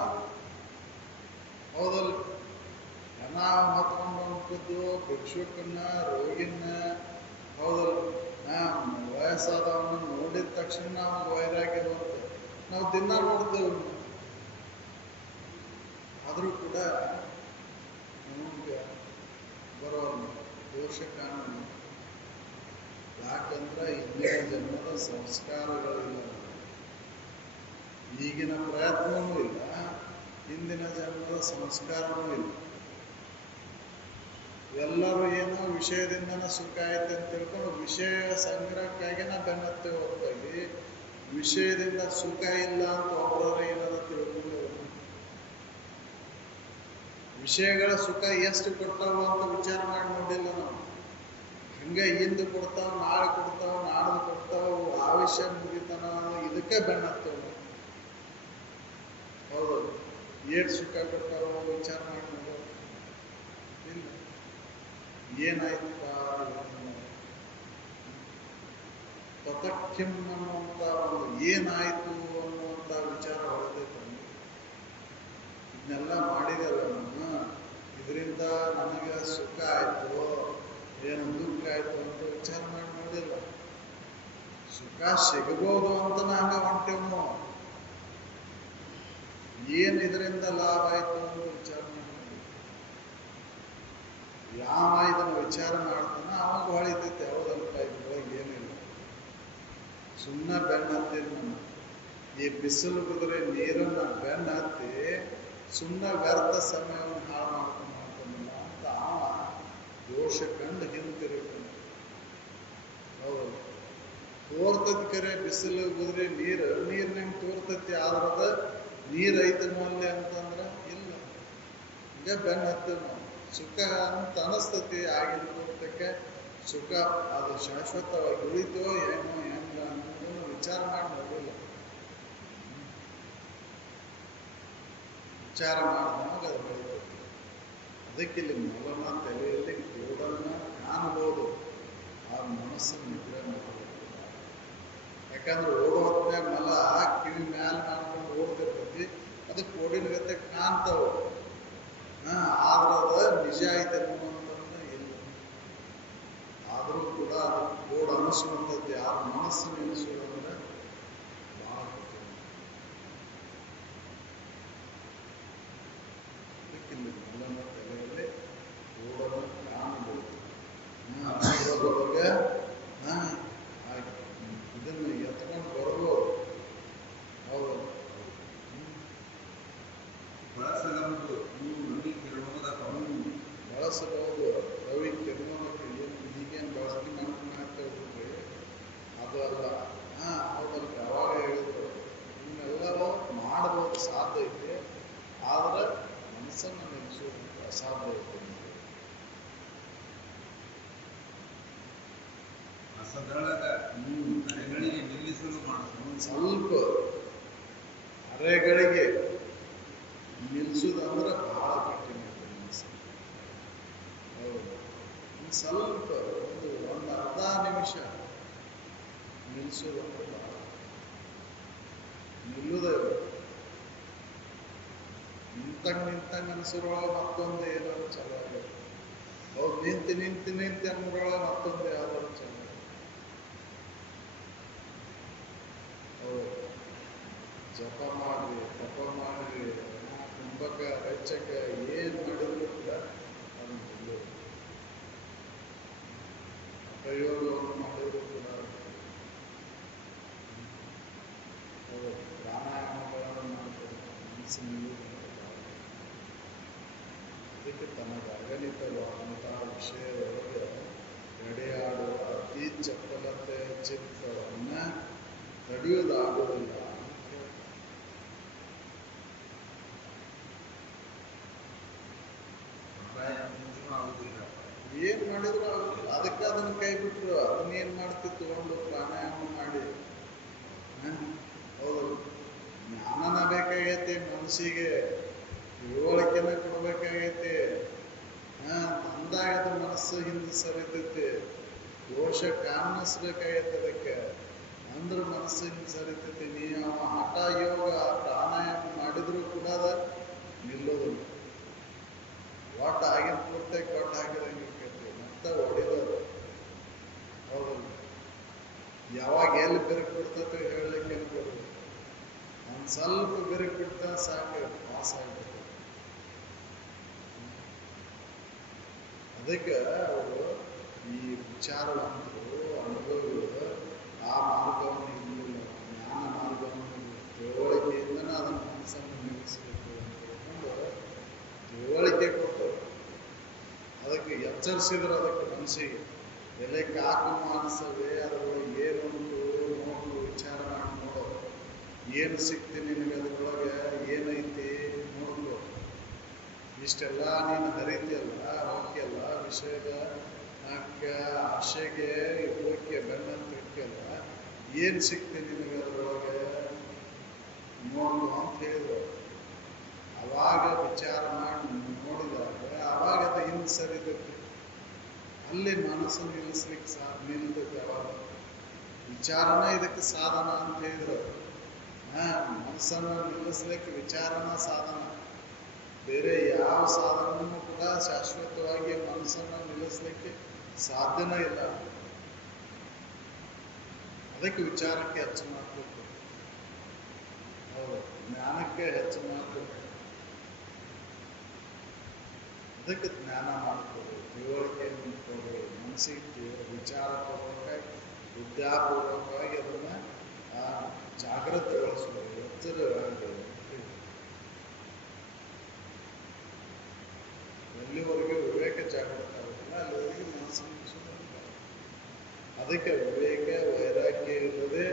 ಹೌದಲ್ಲ, ಜನ ಹೊತ್ಕೊಂಡು ಹೊಂಟಿದ್ದು ಭಿಕ್ಷುಕನ್ನ ರೋಗಿನ ಹೌದಲ್ಲ, ವಯಸ್ಸಾದವನ್ನ ನೋಡಿದ ತಕ್ಷಣ ನಾವು ವೈರಾಗ್ಯ ಬರುತ್ತೆ. ನಾವು ದಿನ ನೋಡ್ತೇವೆ. ಆದರೂ ಕೂಡ ನಮಗೆ ಬರೋಲ್ಲ ದೋಷ ಕಾಣುವ. ಯಾಕಂದ್ರೆ ಹಿಂದಿನ ಜನ್ಮದ ಸಂಸ್ಕಾರಗಳಿಲ್ಲ, ಈಗಿನ ಪ್ರಯತ್ನವೂ ಇಲ್ಲ, ಹಿಂದಿನ ಜನ್ಮದ ಸಂಸ್ಕಾರವೂ ಇಲ್ಲ. ಎಲ್ಲರೂ ಏನೋ ವಿಷಯದಿಂದನ ಸುಖ ಆಯ್ತು ಅಂತ ತಿಳ್ಕೊಂಡು ವಿಷಯ ಸಂಗ್ರಹಕ್ಕಾಗಿನ ಬೆನ್ನತ್ತೆ ಹೊರತಾಗಿ ವಿಷಯದಿಂದ ಸುಖ ಇಲ್ಲ ಅಂತ ಒಬ್ಬರ ಏನಾದ್ರು ತಿಳ್ಕೊಂಡು ವಿಷಯಗಳ ಸುಖ ಎಷ್ಟು ಕೊಡ್ತಾವ ಅಂತ ವಿಚಾರ ಮಾಡಿ ನೋಡಿಲ್ಲ ನಾವು. ಹಂಗೆ ಇಂದು ಕೊಡ್ತಾವ, ನಾಳೆ ಕೊಡ್ತಾವ, ನಾಡ್ದು ಕೊಡ್ತಾವ, ಆವಿಷ್ಯ ಮುಗಿತಾನ ಇದಕ್ಕೆ ಬೆನ್ನತ್ತೇವೆ. ಹೌದು, ಏಟ್ ಸುಖ ಕೊಡ್ತಾವ ವಿಚಾರ ಮಾಡಿ ನೋಡೋ ಇಲ್ಲ. ಏನಾಯ್ತಪ್ಪ ತತಕ್ಕಿಂ ಅನ್ನುವಂಥ ಒಂದು ಏನಾಯಿತು ಅನ್ನುವಂಥ ವಿಚಾರ ಹೊಳೆದೈತೆ ನಮಗೆ. ಇದನ್ನೆಲ್ಲ ಮಾಡಿದಲ್ಲ ನಾನು, ಇದರಿಂದ ನನಗೆ ಸುಖ ಆಯಿತು ಏನು ದುಃಖ ಆಯಿತು ಅಂತ ವಿಚಾರ ಮಾಡಿ ನೋಡಿಲ್ಲ. ಸುಖ ಸಿಗಬಹುದು ಅಂತ ನಾಗ ಹೊಂಟೇವು ನಾವು. ಏನು ಇದರಿಂದ ಲಾಭ ಆಯಿತು ಅಂತ ವಿಚಾರ ಮಾಡಿ ಯಾವ ಇದನ್ನು ವಿಚಾರ ಮಾಡ್ತಾನೆ ಅವಾಗ ಹೊಳಿತೈತೆ. ಯಾವುದಲ್ಪ ಇದ್ರೊಳಗೆ ಏನಿಲ್ಲ, ಸುಮ್ಮನೆ ಬೆನ್ನ ಹತ್ತೀನಿ ನಾನು. ಈ ಬಿಸಿಲು ಬಿದ್ರೆ ನೀರನ್ನು ಬೆನ್ನ ಹತ್ತಿ ಸುಮ್ಮನೆ ವ್ಯರ್ಥ ಸಮಯವನ್ನು ಹಾಳು ಮಾಡ್ಕೊಂಡಿಲ್ಲ ಅಂತ ಅವ ದೋಷ ಕಂಡು ಹಿಂತಿರುಗ್ತಾನೆ. ಹೌದು, ತೋರ್ತತಿ ಕರೆ ಬಿಸಿಲು ಬಿದ್ರೆ ನೀರಿನಂಗೆ ತೋರ್ತತಿ, ಆದ್ರದ ನೀರು ಐತನಲ್ಲೇ ಅಂತಂದ್ರೆ ಇಲ್ಲ. ಈಗ ಬೆನ್ನ ಹತ್ತೀವಿ ನಾವು. ಸುಖ ಅಂತ ಅನಿಸ್ತತಿ, ಆಗಿನ ತೋರ್ತಕ್ಕೆ ಸುಖ ಅದು ಶಾಶ್ವತವಾಗಿ ಉಳಿತೋ ಏನೋ ಹೆಂಗ ಅನ್ನೋದನ್ನು ವಿಚಾರ ಮಾಡಿ ನೋಡಿಲ್ಲ. ವಿಚಾರ ಮಾಡಿದಾಗ ಅದು ಬೆಳೀತದೆ. ಅದಕ್ಕೆ ಇಲ್ಲಿ ಮೊಲನ ತಲೆಯಲ್ಲಿ ಕೋಡನ್ನು ಕಾಣಬಹುದು, ಆ ಮನಸ್ಸನ್ನು ನಿಗ್ರಹ ಮಾಡಬೇಕು. ಯಾಕಂದ್ರೆ ಓಡೋ ಹೊತ್ತಿನಾಗ ಮಲ ಕಿವಿ ಮ್ಯಾಲೆ ಮಾಡ್ಕೊಂಡು ಓಡ್ತಿರ್ತೈತಿ, ಅದು ಕೋಡಿನ ಗತೆ ಕಾಣ್ತಾವ. ಆದ್ರೆ ಅದು ನಿಜ ಐತೆ ಅನ್ನೋದನ್ನ ಇಲ್ಲ. ಆದರೂ ಕೂಡ ಅದು ಕೋಡ್ ಅನಿಸುವಂಥದ್ದು ಯಾರ ಮನಸ್ಸನ್ನು ಎನಿಸುವುದಂದ್ರೆ ಬಹಳ ಕಠಿಣ. ಅದಕ್ಕಿಲ್ಲಿ ಮೊಲನ ತಲೆಯಲ್ಲಿ ಕೋಡನ್ನು ಕಾಣಬಹುದು. ಅದರೊಳಗೆ ಇದನ್ನು ಎತ್ಕೊಂಡು ಬರ್ಬೋದು. ಹೌದು, ಬಳಸಬಹುದು. ನಮಗೆ ಕಿರಣದ ಬಳಸಬಹುದು. ರವಿ ಕಿರಣಕ್ಕೆ ಏನು ಈಗೇನು ಬಳಕೆ ಮಾಡ್ಕೊಂಡಾಗ್ತೇವೆ ಅದು ಅಲ್ಲ. ಹೌದಲ್ಲ, ಯಾವಾಗ ಹೇಳಿದ್ರು ಇವನ್ನೆಲ್ಲವೂ ಮಾಡಬಹುದು, ಸಾಧ್ಯ ಐತೆ. ಆದ್ರೆ ಮನಸ್ಸನ್ನು ನಿಲ್ಲಿಸೋದಕ್ಕೆ ಅಸಾಧ್ಯ ಐತೆ. ಅಸದಳಗ ಅರೆಗಳಿಗೆ ನಿಲ್ಲಿಸಲು ಮಾಡಿಸೋದು. ಸ್ವಲ್ಪ ಅರೆಗಳಿಗೆ ನಿಲ್ಲಿಸೋದಂದ್ರೆ ಬಹಳ ಕಠಿಣ ಐತೆ ಮನಸ್ಸು. ಹೌದು, ಸ್ವಲ್ಪ ಒಂದು ಅರ್ಧ ನಿಮಿಷ ನಿಲ್ಲಿಸೋದಂದ್ರೆ ಬಹಳ ನಿಲ್ಲುದೇ ನಿಂತಂಗೆ ಅನ್ಸೋದ್ರೊಳಗೆ ಮತ್ತೊಂದು ಏನಾದ್ರು ಚಲೋ ಆಗಿದೆ. ಹೌದು, ನಿಂತು ಅನ್ನೋದ್ರೊಳಗೆ ಮತ್ತೊಂದು ಯಾವ್ದಾದ್ರು ಚಲೋ. ಹೌದು, ಜಪ ಮಾಡ್ರಿ, ತಪ ಮಾಡ್ರಿ, ಕುಂಭಕ ರಚಕ ಏನು ಮಾಡಿದ್ರು ಕೂಡ ಅದನ್ನು ಪ್ರಯೋಗವನ್ನು ಮಾಡಿದ್ರು ಕೂಡ ಪ್ರಾಣಾಯಾಮಗಳನ್ನು ಮಾಡ್ತಾರೆ ಮನಸ್ಸಿನಲ್ಲಿ. ಅದಕ್ಕೆ ತನಗೆ ಅಗಣಿತವಾದಂತಹ ವಿಷಯದೊಳಗೆ ನಡೆಯಾಡುವ ಅತಿ ಚಪಲತೆ ಚಿತ್ತವನ್ನು ತಡೆಯುವುದಾಗುವುದಿಲ್ಲ. ಏನ್ ಮಾಡಿದ್ರು ಆಗುದಿಲ್ಲ. ಅದಕ್ಕೆ ಅದನ್ನ ಕೈ ಬಿಟ್ರು. ಅದನ್ನೇನ್ ಮಾಡ್ತಿ ತಗೊಂಡು ಪ್ರಾಣಾಯಾಮ ಮಾಡಿ. ಹೌದು, ಜ್ಞಾನನ ಬೇಕಾಗೈತಿ ಮನಸ್ಸಿಗೆ, ತಿಳುವಳಿಕೆನ ಕೊಡ್ಬೇಕಾಗೈತಿ. ಅಂದಾಗ ಮನಸ್ಸು ಹಿಂದೆ ಸರಿತೈತಿ. ದೋಷ ಕಾಣಿಸ್ಬೇಕಾಗೈತಿ ಅದಕ್ಕೆ, ಅಂದ್ರೆ ಮನಸ್ಸು ಹಿಂದೆ ಸರಿತೈತಿ. ನೀವು ಹಠ ಯೋಗ ಪ್ರಾಣಾಯಾಮ ಮಾಡಿದ್ರು ಕೂಡ ಅದ ನಿಲ್ಲೋದಿಲ್ಲ. ಒಟ್ಟು ಆಗಿನ ಪೂರ್ತಿ ಕೊಟ್ಟು ಹಾಕಿದಂಗೆ ಇರ್ತೈತಿ, ಮತ್ತೆ ಹೊಡಿದದು. ಹೌದಲ್ಲ, ಯಾವಾಗ ಎಲ್ಲಿ ಬೆರಕು ಬಿಡ್ತೈತೆ ಹೇಳಲಿಕ್ಕೆ ಅನ್ಕೋದು. ಒಂದು ಸ್ವಲ್ಪ ಬೆರಕು ಬಿಡ್ತ ಸಾಕು, ಪಾಸ್ ಆಗ್ಬಿಡ್ತದೆ. ಅದಕ್ಕೆ ಅವರು ಈ ವಿಚಾರವಂತರು ಅನುಭವಿಗಳು ಆ ಮಾರ್ಗವನ್ನು ಇರಲಿಲ್ಲ, ಜ್ಞಾನ ಮಾರ್ಗವನ್ನು ತಿಳುವಳಿಕೆಯಿಂದನೇ ಅದನ್ನು ಮನಸ್ಸನ್ನು ನಿಲ್ಲಿಸಬೇಕು ಅಂತ ಹೇಳ್ಕೊಂಡು ತಿಳುವಳಿಕೆ ಕೊಟ್ಟರು. ಅದಕ್ಕೆ ಎಚ್ಚರಿಸಿದ್ರು. ಅದಕ್ಕೆ ಮನಸ್ಸಿಗೆ ಎಲೆ ಕಾಕು ಮಾನಸವೇ, ಅದರೊಳಗೆ ಏನುಂಟು ನೋಡು, ವಿಚಾರ ಮಾಡಿ ನೋಡೋದು. ಏನು ಸಿಕ್ತಿ ನಿನಗೆ ಅದರೊಳಗೆ, ಏನೈತಿ ನೋಡ್ಕೊ. ಇಷ್ಟೆಲ್ಲ ನೀನು ಹರಿತಿಯಲ್ಲ, ಹೋಗ್ಯಲ್ಲ, ವಿಷಯದ ಆಶೆಗೆ ಹೋಗ್ಯ ಬೆನ್ನಂತ ಇರ್ತಿಯಲ್ಲ, ಏನು ಸಿಕ್ತಿ ನಿನಗೆ ಅದರೊಳಗೆ ನೋಡು ಅಂತ ಹೇಳಿದ್ರು. ಅವಾಗ ವಿಚಾರ ಮಾಡಿ ನೋಡಿದಾಗ ಅವಾಗ ಅದು ಹಿಂದೆ ಸರಿತೈತಿ. ಅಲ್ಲಿ ಮನಸ್ಸು ನಿಲ್ಲಿಸ್ಲಿಕ್ಕೆ ನಿಲ್ತೈತಿ. ಅವಾಗ ವಿಚಾರನ ಇದಕ್ಕೆ ಸಾಧನ ಅಂತ ಹೇಳಿದ್ರು. ಮನಸ್ಸನ್ನು ನಿಲ್ಲಿಸ್ಲಿಕ್ಕೆ ವಿಚಾರನ ಸಾಧನ. ಬೇರೆ ಯಾವ ಸಾಧನವೂ ಕೂಡ ಶಾಶ್ವತವಾಗಿ ಮನಸ್ಸನ್ನು ನಿಲ್ಲಿಸ್ಲಿಕ್ಕೆ ಸಾಧ್ಯನೇ ಇಲ್ಲ. ಅದಕ್ಕೆ ವಿಚಾರಕ್ಕೆ ಹೆಚ್ಚು ಮಹತ್ವ ಕೊಡು. ಹೌದು, ಜ್ಞಾನಕ್ಕೆ ಹೆಚ್ಚು ಮಹತ್ವ ಕೊಡು. ಅದಕ್ಕೆ ಜ್ಞಾನ ಮಾಡಿಕೊಡು, ತಿಳುವಳಿಕೆಯನ್ನು ಕೊಡು, ಮನಸ್ಸಿಗೆ ವಿಚಾರಪೂರ್ವಕವಾಗಿ ವಿದ್ಯಾಪೂರ್ವಕವಾಗಿ ಅದನ್ನು ಜಾಗೃತಗೊಳಿಸೋದು, ಎಚ್ಚರವಾಗಿ. ಎಲ್ಲಿವರೆಗೆ ವಿವೇಕ ಜಾಗೃತ ಆಗುತ್ತಿಲ್ಲ ಅಲ್ಲಿವರೆಗೆ ಮನಸ್ಸನ್ನು ನಿಲ್ಲಿಸೋದಿಲ್ಲ. ಅದಕ್ಕೆ ವಿವೇಕ ವೈರಾಗ್ಯ ಇಲ್ಲದೆ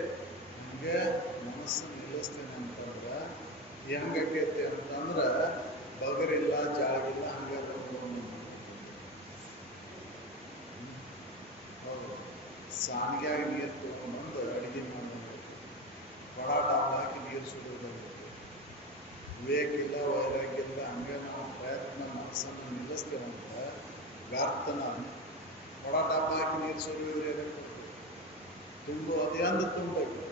ಹಂಗೆ ಮನಸ್ಸನ್ನು ನಿಲ್ಲಿಸ್ತೇನೆ ಅಂತಂದ್ರೆ ಹೆಂಗಾಕೈತಿ ಅಂತಂದ್ರೆ ಬಗರಿಲ್ಲ ಜಾಗಿಲ್ಲ ಹಂಗೆ ಹೌದು. ಸಾಣಿಗ್ಯಾಗ ನೀರು ತಗೊಂಡ್ಬಂದು ಅಡುಗೆ ಮಾಡೋದು, ಕೊಡ ಡಾಬ್ ಹಾಕಿ ನೀರು ಸುಡೋದು. ವಿವೇಕ ಇಲ್ಲ ವೈರಾಗ್ಯ ಇಲ್ಲ ಹಂಗೆ ನಾವು ಪ್ರಯತ್ನ ಮನಸ್ಸನ್ನು ನಿಲ್ಲಿಸ್ತೇವಂತ ವ್ಯರ್ಥನ. ಕೊಡ ಡಾಬ್ ಹಾಕಿ ನೀರು ಸುರಿಯೋದ್ರೆ ತುಂಬ ಅದೇಂದು ತುಂಬಬೇಕು.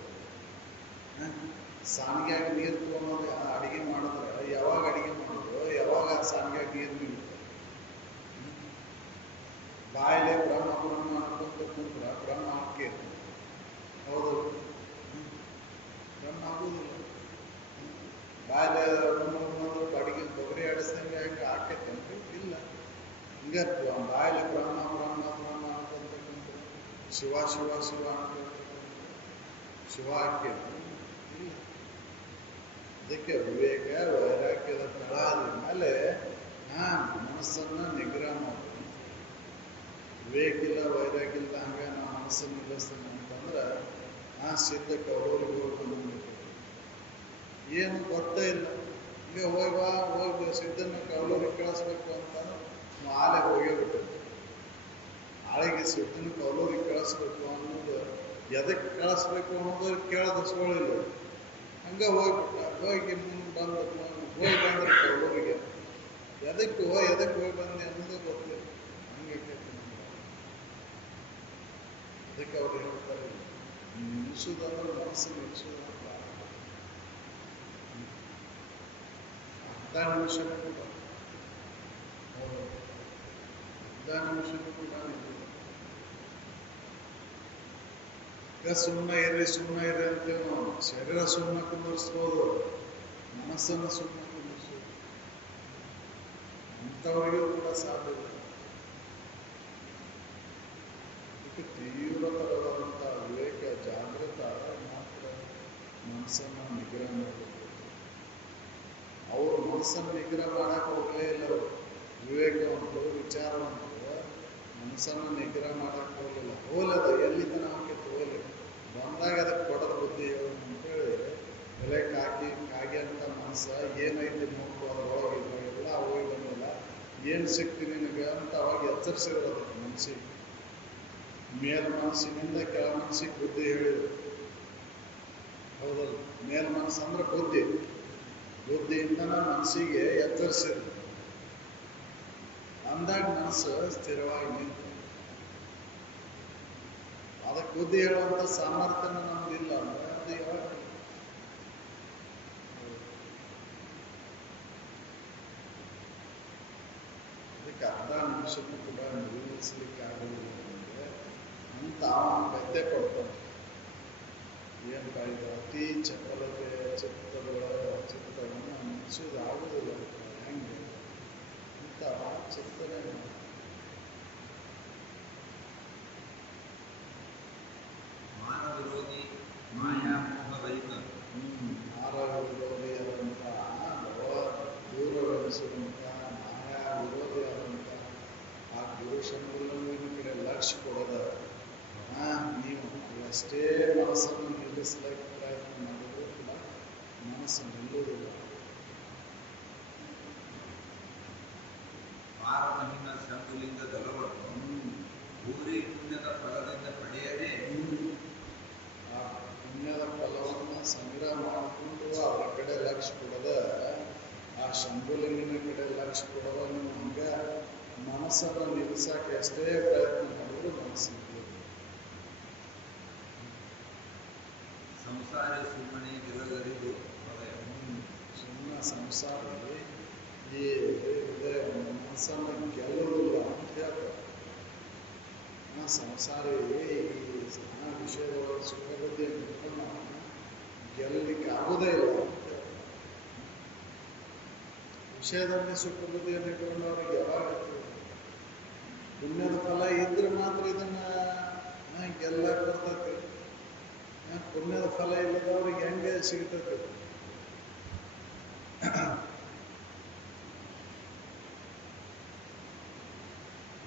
ಸಾಣಿಗ್ಯಾಗ ನೀರು ತಗೊಂಡು ಅಡುಗೆ ಮಾಡಿದ್ರೆ ಯಾವಾಗ ಅಡುಗೆ ಮಾಡೋದು, ಯಾವಾಗ ಸಾಣಿಗ್ಯಾಗ ನೀರು ನಿಲ್ಲುತ್ತೆ? ಬಾಯಿಲೆ ಬ್ರಹ್ಮ ಬ್ರಹ್ಮ ಅನ್ಕೊಂತ ಕುಂತ್ರ ಬ್ರಹ್ಮ ಹಾಕೇತಿ. ಹೌದು, ಬ್ರಹ್ಮ ಆಗುವುದಿಲ್ಲ. ಬಾಯಿಲೆ ಅಡುಗೆ ಕೊಬ್ಬರಿ ಆಡಿಸ್ದಂಗೆ ಹಂಗೆ ಹಾಕೈತೆ ಅಂತ ಇಲ್ಲ. ಹಿಂಗೆ ಬಾಯಿಲೆ ಬ್ರಹ್ಮ ಬ್ರಹ್ಮ ಬ್ರಹ್ಮ ಅನ್ಕೊಂತ ಕುಂತ್ರ ಶಿವ ಶಿವ ಶಿವ ಅನ್ಕೊಂತ ಶಿವ ಹಾಕೇತಿ ಇಲ್ಲ. ಅದಕ್ಕೆ ವಿವೇಕ ವೈರಾಗ್ಯದ ತಳಹದಿ ಮೇಲೆ ಮನಸ್ಸನ್ನು ನಿಗ್ರಹ ಮಾಡಬೇಕು. ವಿವೇಕ ಇಲ್ಲ ವೈರಾಗ್ಯ ಇಲ್ಲ ಹಂಗೆ ನಾವು ಮನಸ್ಸನ್ನು ನಿಲ್ಲಿಸ್ತೇನೆ ಅಂತಂದ್ರೆ ಸಿದ್ಧ ಕೌರವರಿಗೆ ಹೋಗಿ ಬಂದ್ಬಿಟ್ಟು ಏನು ಗೊತ್ತೇ ಇಲ್ಲ. ಈಗ ಹೋಗಿ ಸಿದ್ಧನ ಕೌಲೂರಿಗೆ ಕಳಿಸ್ಬೇಕು ಅಂತಂದ್ರೆ ಆಲೆ ಹೋಗೇ ಬಿಟ್ಟಿದೆ. ಆಳಿಗೆ ಸಿದ್ಧನ ಕೌಲೂರಿಗೆ ಕಳಿಸ್ಬೇಕು ಅನ್ನೋದು ಎದಕ್ಕೆ ಕಳಿಸ್ಬೇಕು ಅನ್ನೋದು ಕೇಳೋದಿಸ್ಕೊಳ್ಳಿಲ್ಲ. ಹಂಗೆ ಹೋಗ್ಬಿಟ್ಟ. ಹೋಗಿ ಮುಂದೆ ಹೋಗಿ ಬಂದ್ರೆ ಕೌಲೂರಿಗೆ ಎದಕ್ಕೆ ಹೋಗಿ ಬಂದೆ ಅನ್ನೋದು ಗೊತ್ತಿಲ್ಲ. ಹಂಗೆ ಅದಕ್ಕೆ ಅವ್ರು ಹೇಳ್ತಾರೆ, ನಿಲ್ಲಿಸೋದಂದ್ರೆ ಮನಸ್ಸು ನಿಲ್ಲಿಸೋದಂತ ಅರ್ಧ ನಿಮಿಷನೂ ಕೂಡ ಈಗ ಸುಮ್ಮನೆ ಇರ್ರಿ ಅಂತೇಳಿ ನಾವು ಶರೀರ ಸುಮ್ಮನೆ ಕುಂದಿರಿಸ್ಬೋದು, ಮನಸ್ಸನ್ನು ಸುಮ್ಮನೆ ಕುಂದಿರಿಸ್ಬೋದು. ಅಂಥವ್ರಿಗೂ ಕೂಡ ಸಾಧ್ಯವಿಲ್ಲ. ಇದಕ್ಕೆ ತೀವ್ರತರವಾದಂಥ ವಿವೇಕ ಜಾಗೃತ ಮಾತ್ರ ಮನಸ್ಸನ್ನು ನಿಗ್ರಹ ಮಾಡಬೇಕು. ಅವರು ಮನಸ್ಸನ್ನು ನಿಗ್ರಹ ಮಾಡಕ್ಕೆ ಹೋಗಲೇ ಇಲ್ಲ. ಅವರು ವಿವೇಕವಂತರು ವಿಚಾರವಂತರು ಮನಸ್ಸನ್ನು ನಿಗ್ರಹ ಮಾಡಕ್ಕೆ ಹೋಗಲಿಲ್ಲ. ಎಲ್ಲಿ ತನ ಹಾಕಿತ್ತು ಹೋಗಲಿಲ್ಲ. ಬಂದಾಗ ಅದಕ್ಕೆ ಕೊಡದ ಬುದ್ಧಿ ಅಂತೇಳಿ ಬೆಲೆ ಕಾಗಿ ಅಂತ ಮನಸ್ಸ ಏನೈತಿ ನೋಡ್ಕೊ ಅದರೊಳಗೆ ಎಲ್ಲ ಹೋಗಿ ಬಂದಿಲ್ಲ, ಏನು ಸಿಕ್ತಿ ನಿನಗೆ ಅಂತ ಅವಾಗ ಎಚ್ಚರಿಸಿರೋದು ಮನಸ್ಸಿಗೆ. ಮೇಲ್ ಮನಸ್ಸಿನಿಂದ ಕೆಳ ಮನಸ್ಸಿಗೆ ಬುದ್ಧಿ ಹೇಳಿದ್ರು. ಹೌದಲ್ಲ, ಮೇಲ್ ಮನಸ್ಸು ಅಂದ್ರೆ ಬುದ್ಧಿಯಿಂದನ ಮನಸ್ಸಿಗೆ ಎಚ್ಚರಿಸಿದ್ರು. ಅಂದಾಗ ಮನಸ್ಸು ಸ್ಥಿರವಾಗಿ ನಿಂತು. ಅದಕ್ಕೆ ಬುದ್ಧಿ ಹೇಳುವಂಥ ಸಾಮರ್ಥ್ಯನ ನಮ್ದಿಲ್ಲ ಅಂದ್ರೆ ಅದು ಯಾವಾಗ? ಅದಕ್ಕೆ ಅರ್ಧ ನಿಮಿಷಕ್ಕೂ ಕೂಡ ನಿಲ್ಲಿಸಲಿಕ್ಕೆ ಆಗೋದಿಲ್ಲ ನಮಗೆ ಅಂತ ಅವನು ಗದ್ದೆ ಕೊಡ್ತಾನೆ. ಏನಪ್ಪ ಇದು ಅತಿ ಚಪಲತೆ ಚಿತ್ತವನ್ನು ಮುಗಿಸೋದಾಗುವುದಿಲ್ಲ ಹೆಂಗೆ ಅಂತ ಚಿಂತನೆ ಮಾನ ವಿರೋಧಿ ಮಾಯಾಮೋಹರಹಿತ ಮಾರ ವಿರೋಧಿಯಾದಂಥ ದೂರವೆನಿಸುವಂಥ ಮಾಯಾ ವಿರೋಧಿಯಾದಂಥ ಆ ಗುರುಶಂಕರನಿನ ಕಡೆ ಲಕ್ಷ್ಯ ಕೊಡದ ನೀವು ಎಷ್ಟೇ ಮನಸ್ಸನ್ನು ನಿಲ್ಲಿಸಲಿಕ್ಕೆ ಪ್ರಯತ್ನ ಮಾಡಿದ್ರು ಕೂಡ ಮನಸ್ಸು ನಿಲ್ಲುವುದಿಲ್ಲ. ಪಾರಮಹಿಮ ಶಂಭುಲಿಂಗ ದಲವನ್ನು ಭೂರಿ ಪುಣ್ಯದ ಫಲದಿಂದ ಪಡೆಯದೆ ಆ ಪುಣ್ಯದ ಫಲವನ್ನು ಸಂಗ್ರಹ ಮಾಡಿಕೊಂಡು ಅದರ ಕಡೆ ಲಕ್ಷ್ಯ ಕೊಡದ, ಆ ಶಂಭುಲಿಂಗನ ಕಡೆ ಲಕ್ಷ್ಯ ಕೊಡದ ನೀವು ಹಂಗೆ ಮನಸ್ಸನ್ನು ನಿಲ್ಲಿಸಕ್ಕೆ ಎಷ್ಟೇ ಪ್ರಯತ್ನ ಮಾಡಿದ್ರು ಮನಸ್ಸು ನಿಲ್ಲುವುದಿಲ್ಲ. ಸಂಸಾರ ಸುಮ್ಮನೆ ಗೆಲ್ಲಗರಿದು ಹೃದಯ. ಸುಮ್ಮನೆ ಸಂಸಾರ ಈ ಹೃದಯ ಮನಸ್ಸನ್ನು ಗೆಲ್ಲುವುದಿಲ್ಲ ಅಂತ ಹೇಳ್ತಾರೆ. ಸಂಸಾರಿ ಈ ಸಣ್ಣ ವಿಷಯದೊಳಗೆ ಸುಖಬುದ್ಧಿ ಅಂದ್ಕೊಂಡು ಗೆಲ್ಲಲಿಕ್ಕೆ ಆಗುವುದೇ ಇಲ್ಲ ಅಂತ ಹೇಳ್ತಾರೆ. ವಿಷಯದಲ್ಲಿ ಸುಖಬುದ್ಧಿಯನ್ನು ಇಟ್ಕೊಂಡು ಅವ್ರಿಗೆ ಯಾವಾಗ ಪುಣ್ಯದ ಫಲ ಇದ್ರೆ ಮಾತ್ರ ಇದನ್ನ ಗೆಲ್ಲಕ್ಕೆ ಬರ್ತೈತಿ. ಪುಣ್ಯದ ಫಲ ಇಲ್ಲದವ್ರಿಗೆ ಹೆಂಗೆ ಸಿಗ್ತೈತಿ?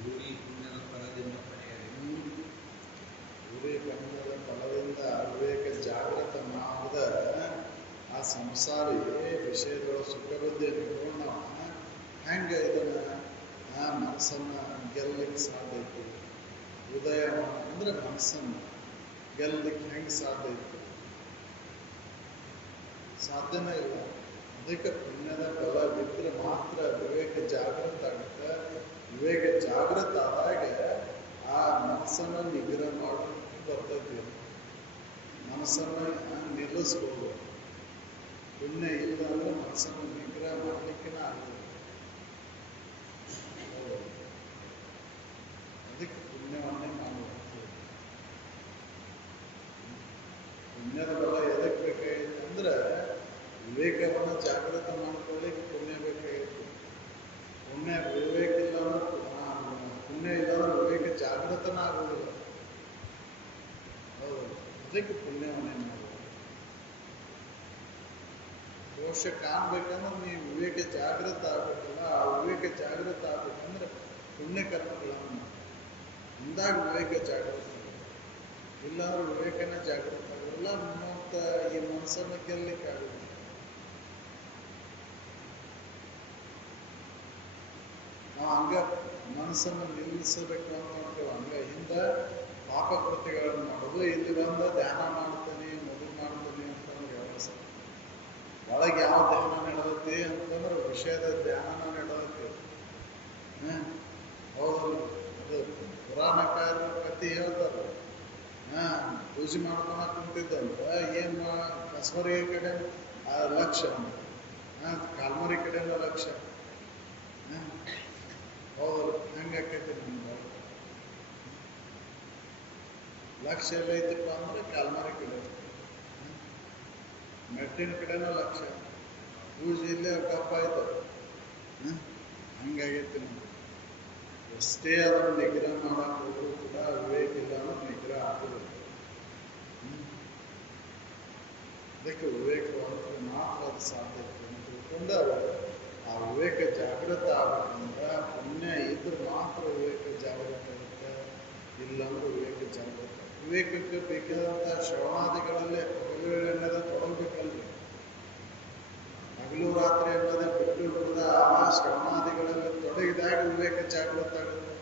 ಭೂರಿ ಪುಣ್ಯದ ಫಲದಿಂದ ಪಡೆಯಲಿ. ಭೂರಿ ಪುಣ್ಯದ ಫಲದಿಂದ ವಿವೇಕ ಜಾಗೃತ ಮಾಡಿದ ಆ ಸಂಸಾರಿ ವಿಷಯದೊಳ ಸುಖಬುದ್ಧಿಯನ್ನು ಇಟ್ಕೊಂಡು ನಾವು ಹೆಂಗೆ ಇದನ್ನ ಮನಸ್ಸನ್ನು ಗೆಲ್ಲಲಿಕ್ಕೆ ಸಾಧ್ಯ ಐತಿ? ಹೃದಯ ಅಂದ್ರೆ ಮನಸ್ಸನ್ನು ಗೆಲ್ಲಲಿಕ್ಕೆ ಹೆಂಗೆ ಸಾಧ್ಯ ಐತಿ? ಸಾಧ್ಯನೇ ಇಲ್ಲ. ಅದಕ್ಕೆ ಪುಣ್ಯದ ಫಲ ಬಿದ್ದರೆ ಮಾತ್ರ ವಿವೇಕ ಜಾಗೃತ ಆಗುತ್ತೆ. ವಿವೇಕ ಜಾಗೃತ ಆದಾಗ ಆ ಮನಸ್ಸನ್ನು ನಿಗ್ರಹ ಮಾಡೋದಕ್ಕೆ ಬರ್ತೈತಿ. ಮನಸ್ಸನ್ನು ನಿಲ್ಲಿಸ್ಬೋದು. ಪುಣ್ಯ ಇಲ್ಲ ಅಂದ್ರೆ ಮನಸ್ಸನ್ನು ನಿಗ್ರಹ ಮಾಡಲಿಕ್ಕೆ ಆಗೋದು. ಅದಕ್ಕೆ ಪುಣ್ಯವನ್ನೇ ನಾವು ಪುಣ್ಯದ ಬಲ ಎದಕ್ಕೆ ಬೇಕಾಗಿತ್ತು ಅಂದ್ರೆ ವಿವೇಕವನ್ನು ಜಾಗೃತ ಮಾಡ್ಕೊಳ್ಳಿಕ್ಕೆ ಪುಣ್ಯ ಬೇಕಾಗಿತ್ತು. ವಿವೇಕ ಇಲ್ಲ ಅಂದ್ರೆ ಪುಣ್ಯ ಇಲ್ಲ ಅಂದ್ರೆ ವಿವೇಕ ಜಾಗೃತನ ಆಗುವುದಿಲ್ಲ. ಹೌದು, ಅದಕ್ಕೆ ಪುಣ್ಯವನ್ನೇ ಮಾಡುವುದು. ದೋಷ ಕಾಣ್ಬೇಕಂದ್ರೆ ನೀವು ವಿವೇಕ ಜಾಗೃತ ಆಗ್ಬೇಕಲ್ಲ. ಆ ವಿವೇಕ ಜಾಗೃತ ಆಗ್ಬೇಕಂದ್ರೆ ಪುಣ್ಯ ಕರ್ಮಗಳನ್ನು ಅಂದಾಗ ವಿವೇಕ ಜಾಗೃತ. ಇಲ್ಲಾಂದ್ರೆ ವಿವೇಕನ ಜಾಗೃತ ಆಗಲ್ಲ. ಮತ್ತು ಈ ಮನಸ್ಸನ್ನು ಗೆಲ್ಲಲಿಕ್ಕೆ ಆಗುತ್ತೆ. ನಾವು ಹಂಗ ಮನಸ್ಸನ್ನು ನಿಲ್ಲಿಸಬೇಕು ಅಂತ ನೋಡ್ತೇವೆ. ಹಂಗ ಹಿಂದ ಪಾಪ ಕೃತ್ಯಗಳನ್ನು ಮಾಡೋದು, ಇಲ್ಲಿ ಬಂದ ಧ್ಯಾನ ಮಾಡ್ತೀನಿ ಮದುವೆ ಮಾಡ್ತೀನಿ ಅಂತಂದ್ರೆ ವ್ಯವಸ್ಥೆ. ಒಳಗೆ ಯಾವ ಧ್ಯಾನ ನಡೆದೈತಿ ಅಂತಂದ್ರೆ ವಿಷಯದ ಧ್ಯಾನ ನಡೆದೈತಿ. ಹೌದಲ್ಲ? ಅದು ಪುರಾಣಕಾರರ ಕಥೆ ಹೇಳ್ತಾರೆ. ಪೂಜೆ ಮಾಡ್ಕೊಳ ಕುಂತಿದ್ದಂತ ಏನ್ ಕಸವರಿಗೆ ಕಡೆ ಲಕ್ಷ್ಯ, ಕಾಲ್ಮರಿ ಕಡೆಯಿಂದ ಲಕ್ಷ್ಯ. ಹೌದಲ್ಲ? ಹೆಂಗಾಕೈತಿ ನಿಮ್ಗೆ ಲಕ್ಷ್ಯ ಎಲ್ಲ ಐತಿಪ್ಪ ಅಂದ್ರೆ ಕಾಲ್ಮರಿ ಕಡೆ, ಮೆಟ್ಟಿನ ಕಡೆನ ಲಕ್ಷ್ಯ. ಪೂಜೆ ಇಲ್ಲೇ ಕಪ್ಪ ಆಯ್ತು. ಹಂಗಾಗೈತಿ ನಮ್ಗೆ. ಎಷ್ಟೇ ಅದನ್ನು ನಿಗ್ರಹ ಮಾಡಕ್ಕೆ ಹೋದ್ರು ಕೂಡ ವಿವೇಕ ಇಲ್ಲ ಅಂದ್ರೆ ನಿಗ್ರಹ ಆಗುದಿಲ್ಲ. ಅದಕ್ಕೆ ವಿವೇಕವಂತರು ಮಾತ್ರ ಅದು ಸಾಧ್ಯ ಅಂತ ತಿಳ್ಕೊಂಡು ಆ ವಿವೇಕ ಜಾಗೃತ ಆಗ್ಬೇಕಂದ್ರೆ ಪುಣ್ಯ ಇದ್ರೆ ಮಾತ್ರ ವಿವೇಕ ಜಾಗೃತ ಆಗುತ್ತೆ. ಇಲ್ಲಾಂದ್ರೆ ವಿವೇಕ ಜಾಗೃತ. ವಿವೇಕಕ್ಕೆ ಬೇಕಾದಂಥ ಶ್ರವಣಾದಿಗಳಲ್ಲೇ ಹಗಲುಗಳನ್ನೆಲ್ಲ ತೊಡಗಬೇಕಲ್ರಿ. ಹಗಲು ರಾತ್ರಿ ಅನ್ನೋದೇ ಬಿಟ್ಟು ಬಿಡದ ಆ ಶ್ರವಣಾದಿಗಳಲ್ಲಿ ತೊಡಗಿದಾಗ ವಿವೇಕ ಜಾಗೃತ ಆಗುತ್ತೆ.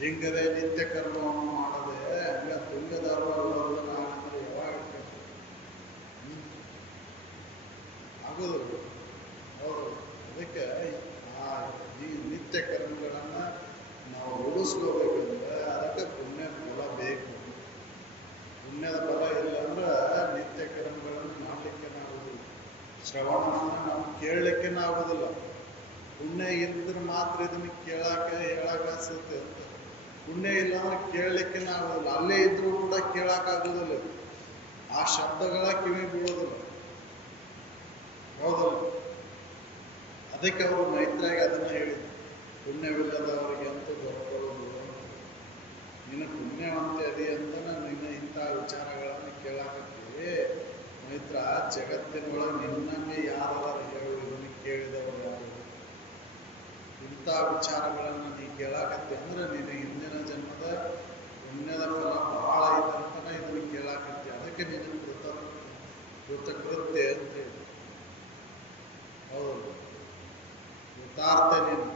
ಹಿಂಗದೆ ನಿತ್ಯ ಕರ್ಮವನ್ನು ಮಾಡದೆ ಹಂಗ ತುಂಗದಾರ್ವಾದನ ಅಂದ್ರೆ ಯಾವಾಗ ಆಗೋದಿಲ್ಲ. ಹೌದು. ಅದಕ್ಕೆ ಈ ನಿತ್ಯ ಕರ್ಮಗಳನ್ನ ನಾವು ರೂಢಿಸ್ಕೋಬೇಕಂದ್ರೆ ಅದಕ್ಕೆ ಪುಣ್ಯ ಫಲ ಬೇಕು. ಪುಣ್ಯದ ಫಲ ಇಲ್ಲ ಅಂದ್ರೆ ನಿತ್ಯ ಕರ್ಮಗಳನ್ನು ಮಾಡಲಿಕ್ಕೆ ಆಗುದಿಲ್ಲ. ಶ್ರವಣವನ್ನು ನಾವು ಕೇಳಲಿಕ್ಕೆ ಆಗೋದಿಲ್ಲ. ಪುಣ್ಯ ಇದ್ರೆ ಮಾತ್ರ ಇದನ್ನು ಹೇಳಕ್ಕೆ ಅನ್ಸುತ್ತೆ ಅಂತ. ಪುಣ್ಯ ಇಲ್ಲ ಅಂದ್ರೆ ಕೇಳಲಿಕ್ಕೆ ಆಗೋದಿಲ್ಲ. ಅಲ್ಲೇ ಇದ್ರೂ ಕೂಡ ಕೇಳಕ್ಕಾಗೋದಿಲ್ಲ. ಆ ಶಬ್ದಗಳ ಕಿವಿ ಬೀಳೋದಿಲ್ಲ. ಹೌದಲ್ಲ? ಅದಕ್ಕೆ ಅವರು ಮೈತ್ರಾಗಿ ಅದನ್ನ ಹೇಳಿದ್ರು, ಪುಣ್ಯವಿಲ್ಲದವರಿಗೆ ಅಂತೂ ಬರ್ಕೊಳ್ಳೋದು. ನೀನು ಪುಣ್ಯವಂತೆ ಅದಿ ಅಂತ ನಿನ್ನ ಇಂಥ ವಿಚಾರಗಳನ್ನು ಕೇಳಾಕತ್ತೀವಿ. ಮೈತ್ರ, ಜಗತ್ತಿನೊಳಗೆ ನಿನ್ನನ್ನೇ ಯಾರು ಹೇಳು, ಇದನ್ನು ಕೇಳಿದವರು ಯಾರು? ಇಂಥ ವಿಚಾರಗಳನ್ನು ನೀ ಕೇಳಾಕತ್ತಿ ಅಂದ್ರೆ ನೀನು ಹಿಂದಿನ ಜನ್ಮದ ಪುಣ್ಯದ ಫಲ ಬಹಳ ಐತಂತನ ಇದನ್ನು ಕೇಳಾಕತ್ತಿ. ಅದಕ್ಕೆ ನೀನು ಕೃತಕೃತ್ಯ ಅಂತ ಹೇಳಿ. ಹೌದು, ಕೃತಾರ್ಥ ನೀನು,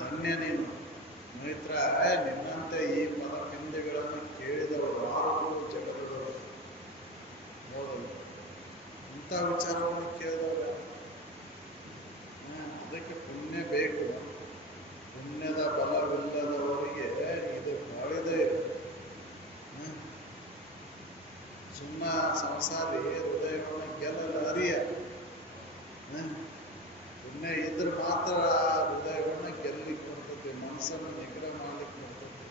ಧನ್ಯ ನೀನು. ಮೈತ್ರ, ನಿನ್ನಂತೆ ಈ ಪದಪಿಂಡಿಗಳನ್ನು ಕೇಳಿದವರು ಯಾರು ಜಗದವರು? ಹೌದಲ್ಲ? ಇಂಥ ವಿಚಾರವನ್ನು ಕೇಳಿದವರು. ಅದಕ್ಕೆ ಪುಣ್ಯ ಬೇಕು. ಪುಣ್ಯದ ಬಲವಿಲ್ಲದವರಿಗೆ ಇದು ಬಾಳಿದೆ. ಸುಮ್ಮನೆ ಸಂಸಾರಿ ಹೃದಯವನ್ನು ಗೆಲ್ಲಲು ಅರಿಯ. ಪುಣ್ಯ ಇದ್ರೆ ಮಾತ್ರ ಹೃದಯವನ್ನು ಗೆಲ್ಲಲಿಕ್ಕೆ ಬರ್ತದೆ, ಮನಸ್ಸನ್ನು ನಿಗ್ರಹ ಮಾಡ್ಲಿಕ್ಕೆ ಬರ್ತದೆ.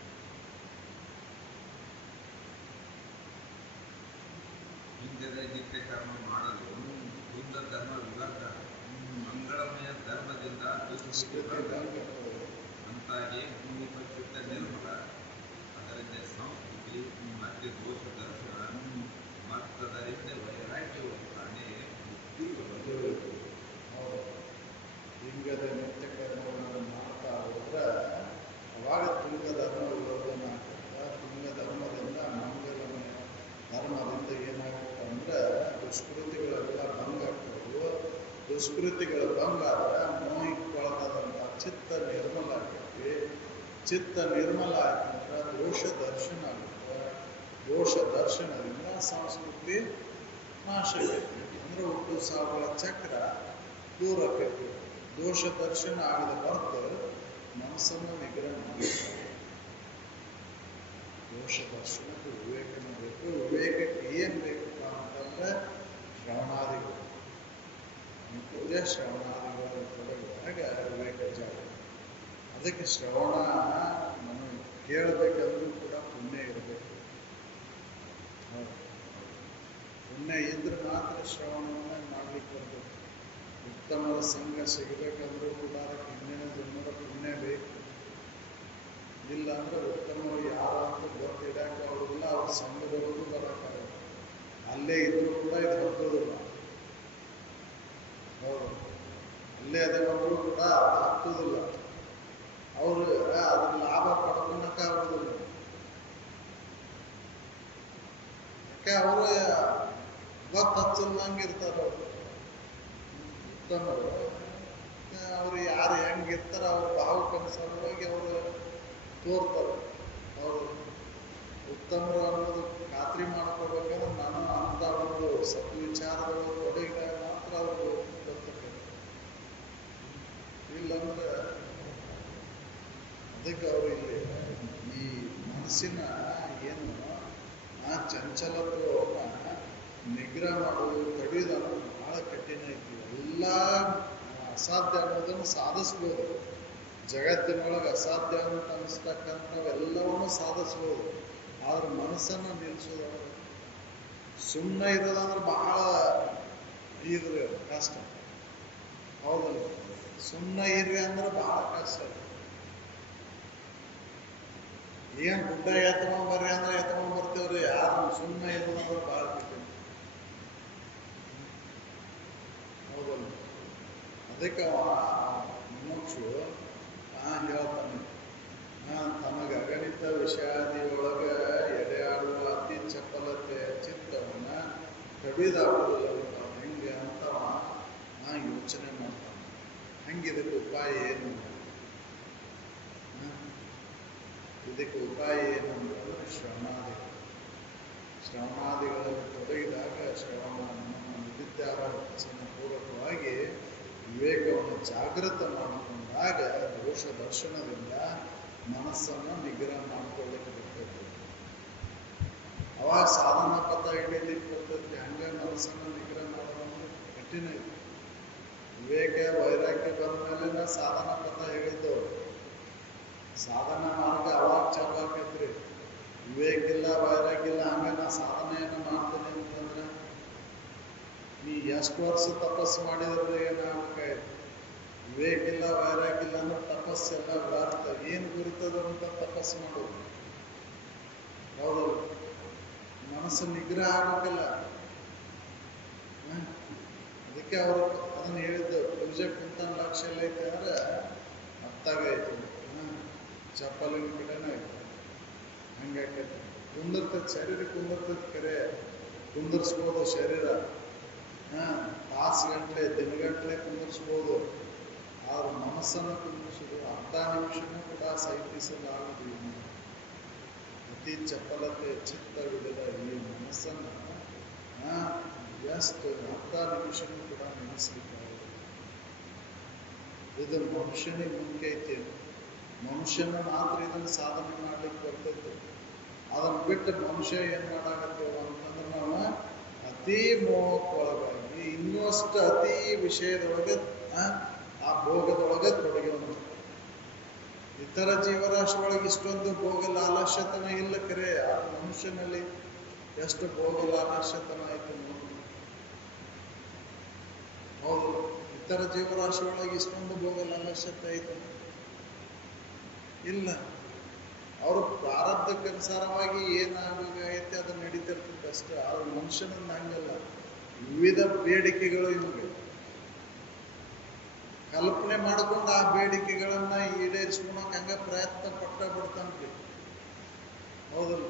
ಹಿಂದೆ ನಿತ್ಯ ಕರ್ಮ ಮಾಡಲು ಬುದ್ಧ ಧರ್ಮ ವಿಭಾಗ ಮಂಗಳಮಯ ಧರ್ಮದಿಂದ ಅಂತಾಗಿ ಭೂಮಿ ಪರಿಶುದ್ಧ ನಿರ್ಮಲ, ಅದರಿಂದ ಸಂಸ್ಕೃತಿ ಮತ್ತೆ ದೋಷ ದರ್ಶನ ಮತ್ತದರಿಂದ ವೈರಾಗ್ಯವಂತಾನೆ ಬುದ್ಧಿ. ಲಿಂಗದ ನಿತ್ಯ ಕರ್ಮಗಳನ್ನು ಮಾಡ್ತಾ ಹೋದ್ರೆ ಅವಾಗ ತುಂಗ ಧರ್ಮ ವಿರೋಧನ ಆಗ್ತದೆ. ತುಂಗ ಧರ್ಮದಿಂದ ಮಂಗಲಮಯ ಧರ್ಮದಿಂದ ಏನಾಗುತ್ತೆ ಅಂದ್ರೆ ದುಷ್ಕೃತಿಗಳೆಲ್ಲ ಭಂಗ ಆಗ್ತವೆ. ದುಷ್ಕೃತಿಗಳ ಭಂಗ ಆದ್ರೆ ಮೋಹಿಗೊಳಗಾದಂಥ ಚಿತ್ತ ನಿರ್ಮಲ ಆಗ್ತದೆ. ಚಿತ್ತ ನಿರ್ಮಲ ಆಯ್ತಂದ್ರೆ ದೋಷ ದರ್ಶನ ಆಗುತ್ತೆ. ದೋಷ ದರ್ಶನದಿಂದ ಸಂಸ್ಕೃತಿ ನಾಶ ಆಗೈತಿ. ಅಂದ್ರೆ ಹುಟ್ಟು ಸಾವುಗಳ ಚಕ್ರ ದೂರ ಆಕೈತಿ. ದೋಷ ದರ್ಶನ ಆಗದ ಹೊರತು ಮನಸ್ಸನ್ನು ನಿಗ್ರಹ ಮಾಡಬೇಕು. ದೋಷ ದರ್ಶನಕ್ಕೆ ವಿವೇಕನ ಬೇಕು. ವಿವೇಕಕ್ಕೆ ಏನು ಬೇಕಪ್ಪ ಅಂತಂದ್ರೆ ಶ್ರವಣಾದಿಗಳು. ನಿತ್ಯ ಶ್ರವಣಾದಿಗಳು ತೊಡಗಿದಾಗ ವಿವೇಕ ಜಾಗ. ಅದಕ್ಕೆ ಶ್ರವಣ ನಾವು ಕೇಳಬೇಕಂದ್ರೂ ಕೂಡ ಪುಣ್ಯ ಇರಬೇಕು. ಪುಣ್ಯ ಇದ್ರೆ ಮಾತ್ರ ಶ್ರವಣವನ್ನ ಮಾಡ್ಲಿಕ್ಕೆ ಬರಬೇಕು. ಉತ್ತಮರ ಸಂಘ ಸಿಗಬೇಕಂದ್ರೂ ಕೂಡ ಅದಕ್ಕೆ ಹಿಂದಿನ ಜನ್ಮದ ಪುಣ್ಯ ಬೇಕು. ಇಲ್ಲ ಅಂದ್ರೆ ಉತ್ತಮರು ಯಾರು ಅಂತ ಗೊತ್ತಿಡಕ್ಕೆ ಅವರಿಲ್ಲ, ಅವ್ರ ಸಂಘದೊಳಗೂ ಬರೋಕ್ಕಾಗಲ್ಲ. ಅಲ್ಲೇ ಇದ್ರೂ ಕೂಡ ಇದು ಹತ್ತೋದಿಲ್ಲ. ಹೌದು, ಅಲ್ಲೇ ಅದೇವಂದ್ರೂ ಕೂಡ ಅದು ಹತ್ತೋದಿಲ್ಲ. ಅವರು ಅದ್ರ ಲಾಭ ಪಡ್ಕೊಳಕ್ಕೆ ಆಗೋದಿಲ್ಲ. ಯಾಕೆ ಅವರು ಗೊತ್ತು ಹಚ್ಚಲ್ದಂಗೆ ಇರ್ತಾರೆ. ಅವರು ಉತ್ತಮರು ಅವರು ಯಾರು ಹೆಂಗಿರ್ತಾರ ಅವ್ರ ಭಾವಕ್ಕನುಸಾರವಾಗಿ ಅವರು ತೋರ್ತಾರೆ. ಅವರು ಉತ್ತಮರು ಅನ್ನೋದು ಖಾತ್ರಿ ಮಾಡ್ಕೋಬೇಕಂದ್ರೆ ನಾನು ಅಂತ ಒಂದು ಸದ್ವಿಚಾರದೊಳಗೆ ತೊಡಗಿದಾಗ ಮಾತ್ರ ಅವರು ಗೊತ್ತಕ್ಕೆ. ಇಲ್ಲಂದ್ರೆ ಅದಕ್ಕೆ ಅವರು ಇಲ್ಲಿ ಈ ಮನಸ್ಸಿನ ಏನು ಚಂಚಲತ್ವವನ್ನು ನಿಗ್ರಹ ಮಾಡೋದು ತಡೆಯೋದು ಅನ್ನೋದು ಬಹಳ ಕಠಿಣ ಐತಿ. ಎಲ್ಲ ಅಸಾಧ್ಯ ಅನ್ನೋದನ್ನು ಸಾಧಿಸ್ಬೋದು. ಜಗತ್ತಿನೊಳಗೆ ಅಸಾಧ್ಯ ಅಂತ ಅನಿಸ್ತಕ್ಕಂಥವೆಲ್ಲವನ್ನು ಸಾಧಿಸ್ಬೋದು. ಆದ್ರೆ ಮನಸ್ಸನ್ನು ನಿಲ್ಲಿಸೋದು ಸುಮ್ಮನೆ ಇರೋದಂದ್ರೆ ಬಹಳ ಇದ್ರೆ ಕಷ್ಟ. ಹೌದಲ್ಲ, ಸುಮ್ಮನೆ ಇರ್ರಿ ಅಂದ್ರೆ ಬಹಳ ಕಷ್ಟ. ಏನ್ ಗುಡ್ಡ ಎತ್ಕೊಂಡ್ ಬರ್ರಿ ಅಂದ್ರೆ ಎತ್ಕೊಂಡ್ ಬರ್ತೀವ್ರಿ. ಯಾರು ಸುಮ್ಮನೆ ಇರೋದಂದ್ರೆ ಬಹಳ ಕಠಿಣ. ಹೌದಲ್ಲ, ಅದಕ್ಕೆ ಮುಮುಕ್ಷು ಹೇಳ್ತಾನೆ, ತನಗೆ ಅಗಣಿತ ವಿಷಾದಿಯೊಳಗ ಎಡೆಯಾಡುವ ಅತಿ ಚಪಲತೆ ಚಿತ್ತವನ್ನ ಕಡಿದಾಡುವುದಿಲ್ಲ ಹೆಂಗೆ ಅಂತ ಯೋಚನೆ ಮಾಡ್ತಾನೆ. ಹಂಗೆ ಇದಕ್ಕೆ ಉಪಾಯ ಏನು? ಇದಕ್ಕೆ ಉಪಾಯ ಏನಂತಂದ್ರೆ ಶ್ರವಣಾದಿಗಳು. ಶ್ರವಣಾದಿಗಳಲ್ಲಿ ತೊಡಗಿದಾಗ ಶ್ರವಣ ವಿದ್ಯಾಭ್ಯಾಸನ ಪೂರ್ವಕವಾಗಿ ವಿವೇಕವನ್ನು ಜಾಗೃತ ಮಾಡಿಕೊಂಡಾಗ ದೋಷ ದರ್ಶನದಿಂದ ಮನಸ್ಸನ್ನು ನಿಗ್ರಹ ಮಾಡಿಕೊಳ್ಳಿಕ್ಕೆ ಬರ್ತೈತಿ. ಅವಾಗ ಸಾಧನಾ ಪಥ ಹಿಡಿಯಲಿಕ್ಕೆ ಬರ್ತೈತಿ. ಹಂಗೆ ಮನಸ್ಸನ್ನು ನಿಗ್ರಹ ಮಾಡೋದಂದ್ರೆ ಕಠಿಣ ಐತಿ. ವಿವೇಕ ವೈರಾಗ್ಯ ಬಂದ ಮೇಲೆ ಸಾಧನಾ ಪಥ ಹೇಳಿದ್ದವು. ಸಾಧನಾ ಮಾರ್ಗ ಅವಾಗ ಚಾಲು ಆಕೈತ್ರಿ. ವಿವೇಕ ಇಲ್ಲ, ವೈರಾಗ್ಯ ಇಲ್ಲ, ಹಂಗೆ ನಾ ಸಾಧನೆಯನ್ನು ಮಾಡ್ತೇನೆ ಅಂತಂದ್ರೆ ನೀ ಎಷ್ಟು ವರ್ಷ ತಪಸ್ಸು ಮಾಡಿದ್ರೆ ಏನಾಗಬೇಕಾಯ್ತು? ವಿವೇಕ ಇಲ್ಲ, ವೈರಾಗ್ಯ ಇಲ್ಲ ಅಂದ್ರೆ ತಪಸ್ಸೆಲ್ಲ ವ್ಯರ್ಥ. ಏನು ಗುರಿತದ ಅಂತ ತಪಸ್ಸು ಮಾಡೋದು? ಹೌದಲ್ಲ, ಮನಸ್ಸು ನಿಗ್ರಹ ಆಗಬೇಕಲ್ಲ. ಅದಕ್ಕೆ ಅವರು ಅದನ್ನು ಹೇಳಿದ್ದು, ಪೂಜೆ ಕುಂತ ಲಕ್ಷ್ಯ ಎಲ್ಲ ಐತೆ ಅಂದ್ರೆ ಅರ್ಥಾಗೈತೆ. ಚಪ್ಪಲಿನ ಕಡೆನೇ ಐತೆ. ಹಂಗಾಕೈತೆ. ಕುಂದಿರ್ತೈತೆ ಶರೀರ, ಕುಂದಿರ್ತೈತೆ ಕರೆ ಕುಂದಿರ್ಸ್ಬೋದು ಶರೀರ. ತಾಸುಗಂಟ್ಲೆ ದಿನಗಂಟ್ಲೆ ಕುಂದಿರ್ಸ್ಬೋದು. ಆದ್ರೆ ಮನಸ್ಸನ್ನು ಕುಂದಿರ್ಸೋದು ಅರ್ಧ ನಿಮಿಷನೂ ಕೂಡ ಸಹಿಸಲಾಗುವುದಿಲ್ಲ. ಅತಿ ಚಪಲತೆ ಚಿತ್ತವಿಡದ ಈ ಮನಸ್ಸನ್ನು ಎಷ್ಟು ಅರ್ಧ ನಿಮಿಷನೂ ಕೂಡ ನೆನೆಸಲಿಕ್ಕಾಗುತ್ತೆ. ಇದು ಮನುಷ್ಯನಿಗೆ ಮುಂದೆ ಐತಿ. ಮನುಷ್ಯನ ಮಾತ್ರ ಇದನ್ನು ಸಾಧನೆ ಮಾಡ್ಲಿಕ್ಕೆ ಬರ್ತೈತೆ. ಅದನ್ನು ಬಿಟ್ಟು ಮನುಷ್ಯ ಏನು ಮಾಡಾಕತ್ತೇವ ಅಂತಂದ್ರೆ ನಾವು ಅತಿ ಮೋಹಕ್ಕೊಳಗಾಗಿ ಇನ್ನಷ್ಟು ಅತಿ ವಿಷಯದೊಳಗೆ ಆ ಭೋಗದೊಳಗೆ ತೊಡಗಿರೋದು. ಇತರ ಜೀವರಾಶಿಯೊಳಗೆ ಇಷ್ಟೊಂದು ಭೋಗ ಲಾಲಸ್ಯತನ ಇಲ್ಲ ಕರೆ, ಆ ಮನುಷ್ಯನಲ್ಲಿ ಎಷ್ಟು ಭೋಗ ಲಾಲಸ್ಯತನ ಆಯ್ತು ನೋಡಿ. ಹೌದು, ಇತರ ಜೀವರಾಶಿಯೊಳಗೆ ಇಷ್ಟೊಂದು ಭೋಗ ಲಾಲಸ್ಯತೆ ಆಯ್ತು ಇಲ್ಲ. ಅವರು ಪ್ರಾರಬ್ಧಕ್ಕನುಸಾರವಾಗಿ ಏನಾಗೈತೆ ಅದು ನಡೀತಿರ್ತದೆ ಅಷ್ಟೇ. ಅವ್ರ ಮನುಷ್ಯನನ್ನ ಹಂಗಲ್ಲ, ವಿವಿಧ ಬೇಡಿಕೆಗಳು ಇವೆ. ಕಲ್ಪನೆ ಮಾಡಿಕೊಂಡು ಆ ಬೇಡಿಕೆಗಳನ್ನ ಈಡೇರಿಸ್ಕೊಳಕ್ ಹಂಗ ಪ್ರಯತ್ನ ಬಿಡ್ತಾನ್ರಿ. ಹೌದಲ್ಲ?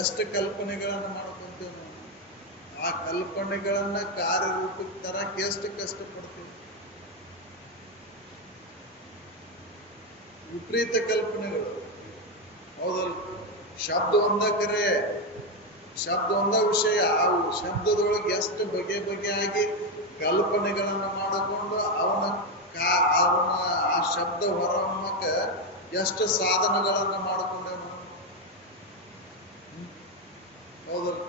ಎಷ್ಟು ಕಲ್ಪನೆಗಳನ್ನ ಮಾಡ್ಕೊಂತೇವೆ ನಾವು, ಆ ಕಲ್ಪನೆಗಳನ್ನ ಕಾರ್ಯರೂಪಕ್ಕೆ ತರಕ್ಕೆ ಎಷ್ಟು ಕಷ್ಟಪಡ್ತೀವಿ. ವಿಪರೀತ ಕಲ್ಪನೆಗಳು. ಹೌದಲ್ಲ? ಶಬ್ದ ಒಂದ ಕರೆ, ಶಬ್ದ ಒಂದ ವಿಷಯ. ಆ ಶಬ್ದದೊಳಗೆ ಎಷ್ಟು ಬಗೆಯಾಗಿ ಕಲ್ಪನೆಗಳನ್ನು ಮಾಡಿಕೊಂಡು ಅವನ ಆ ಶಬ್ದ ಹೊರಹೊಮ್ಮಕ ಎಷ್ಟು ಸಾಧನಗಳನ್ನ ಮಾಡಿಕೊಂಡೇವ. ಹೌದಲ್ಲ?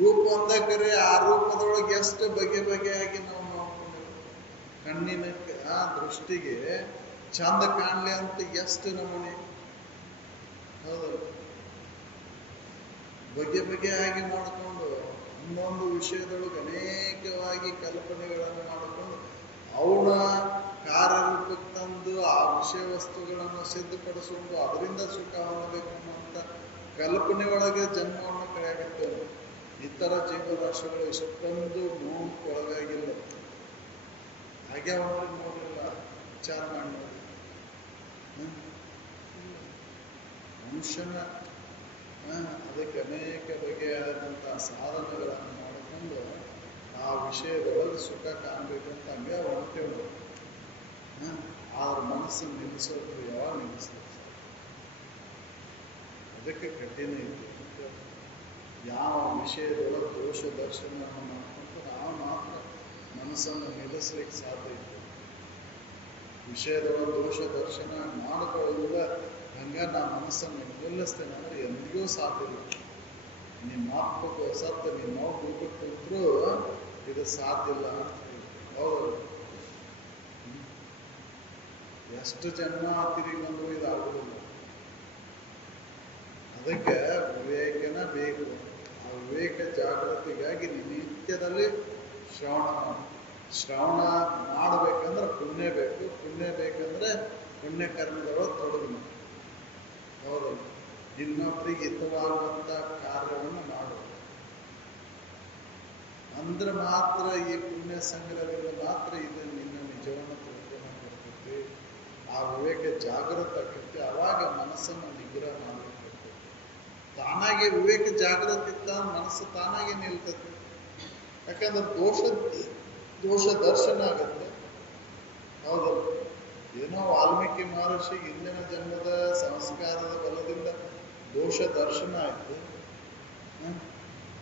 ರೂಪ ಒಂದ ಕರೆ, ಆ ರೂಪದೊಳಗೆ ಎಷ್ಟು ಬಗೆಯಾಗಿ ನಾವು ನೋಡ್ಕೊಂಡೇವೆ. ಕಣ್ಣಿನ ಆ ದೃಷ್ಟಿಗೆ ಚಂದ ಕಾಣ್ಲಿ ಅಂತ ಎಷ್ಟು ನಮೂನೆ. ಹೌದಲ್ಲ? ಬಗೆಯಾಗಿ ಮಾಡಿಕೊಂಡು ಒಂದೊಂದು ವಿಷಯದೊಳಗೆ ಅನೇಕವಾಗಿ ಕಲ್ಪನೆಗಳನ್ನು ಮಾಡಿಕೊಂಡು ಅವನ ಕಾರ್ಯರೂಪಕ್ಕೆ ತಂದು ಆ ವಿಷಯ ವಸ್ತುಗಳನ್ನು ಸಿದ್ಧಪಡಿಸಿಕೊಂಡು ಅದರಿಂದ ಸುಖ ಹೊಂದಬೇಕು ಅನ್ನುವಂಥ ಕಲ್ಪನೆ ಒಳಗೆ ಜನ್ಮವನ್ನು ಕಳೆಯಾಗುತ್ತೇವೆ. ಇತರ ಜೀವರಾಶಿಗಳು ಇಷ್ಟೊಂದು ನೋವು ಒಳಗಾಗಿಲ್ಲ. ಹಾಗೆ ಅವರಿಗೆ ನೋಡಿಲ್ಲ, ವಿಚಾರ ಮಾಡಿ. ಮನುಷ್ಯನ ಅದಕ್ಕೆ ಅನೇಕ ಬಗೆಯಾದಂತಹ ಸಾಧನೆಗಳನ್ನು ಮಾಡಿಕೊಂಡು ಆ ವಿಷಯದೊಳಗೆ ಸುಖ ಕಾಣಬೇಕಂತ ಹಂಗೆ ಹೊಂಟೇವು. ಆದ್ರ ಮನಸ್ಸನ್ನು ನಿಲ್ಲಿಸೋದು ಯಾವಾಗ ನಿಲ್ಲಿಸ್ಬೇಕು? ಅದಕ್ಕೆ ಕಠಿಣ ಐತಿ. ಯಾವ ವಿಷಯದೊಳಗೆ ದೋಷ ದರ್ಶನವನ್ನು ಮಾಡ್ಕೊಂಡು ನಾವು ಮಾತ್ರ ಮನಸ್ಸನ್ನು ನಿಲ್ಲಿಸ್ಲಿಕ್ಕೆ ಸಾಧ್ಯ ಇತ್ತು. ವಿಷಯದೊಳಗೆ ದೋಷ ದರ್ಶನ ಮಾಡಿಕೊಳ್ಳುವುದ ಹಂಗ ನಾ ಮನಸ್ಸನ್ನು ನಿಲ್ಲಿಸ್ತೇನೆ ಅಂದ್ರೆ ಎಂದಿಗೂ ಸಾಧ್ಯ ಇಲ್ಲ. ನಿಮ್ಮ ಆತ್ಮಕ್ಕೆ ಸತ್ತ ನಿಮ್ಮ ರೂಪಕ್ಕೆ ಕೂತ್ರೂ ಇದು ಸಾಧ್ಯ ಇಲ್ಲ ಅಂತ ಹೇಳಿ. ಹೌದು, ಎಷ್ಟು ಜನ್ಮ ತಿರುಗಿ ಬಂದರೂ ಇದಾಗುವುದಿಲ್ಲ. ಅದಕ್ಕೆ ವಿವೇಕನ ಬೇಕು. ಆ ವಿವೇಕ ಜಾಗೃತಿಗಾಗಿ ನಿತ್ಯದಲ್ಲಿ ಶ್ರವಣ ಮಾಡಬೇಕಂದ್ರೆ ಪುಣ್ಯ ಬೇಕು. ಪುಣ್ಯ ಬೇಕಂದ್ರೆ ಪುಣ್ಯ ಕರ್ಮದೊಳಗೆ ತೊಡಗು. ಹೌದಲ್ಲ? ಇನ್ನೊಬ್ಬರಿಗೆ ಹಿತವಾಗುವಂತ ಕಾರ್ಯವನ್ನು ಮಾಡು. ಅಂದ್ರೆ ಮಾತ್ರ ಈ ಪುಣ್ಯ ಸಂಗ್ರಹದಿಂದ ಮಾತ್ರ ಇದು ನಿನ್ನ ನಿಜವನ್ನು ತಿಳ್ಕೊಂಡ್ಬರ್ತೈತಿ. ಆ ವಿವೇಕ ಜಾಗೃತ ಆಕೈತಿ. ಅವಾಗ ಮನಸ್ಸನ್ನು ನಿಗ್ರಹ ಮಾಡಬೇಕಾಗ್ತೈತಿ. ತಾನಾಗಿ ವಿವೇಕ ಜಾಗೃತಿ ಇತ್ತ ಮನಸ್ಸು ತಾನಾಗಿ ನಿಲ್ತೈತಿ. ಯಾಕಂದ್ರೆ ದೋಷ ದರ್ಶನ ಆಗತ್ತೆ. ಹೌದಲ್ಲ? ಏನೋ ವಾಲ್ಮೀಕಿ ಮಹರ್ಷಿಗೆ ಹಿಂದಿನ ಜನ್ಮದ ಸಂಸ್ಕಾರದ ಬಲದಿಂದ ದೋಷ ದರ್ಶನ ಆಯ್ತು.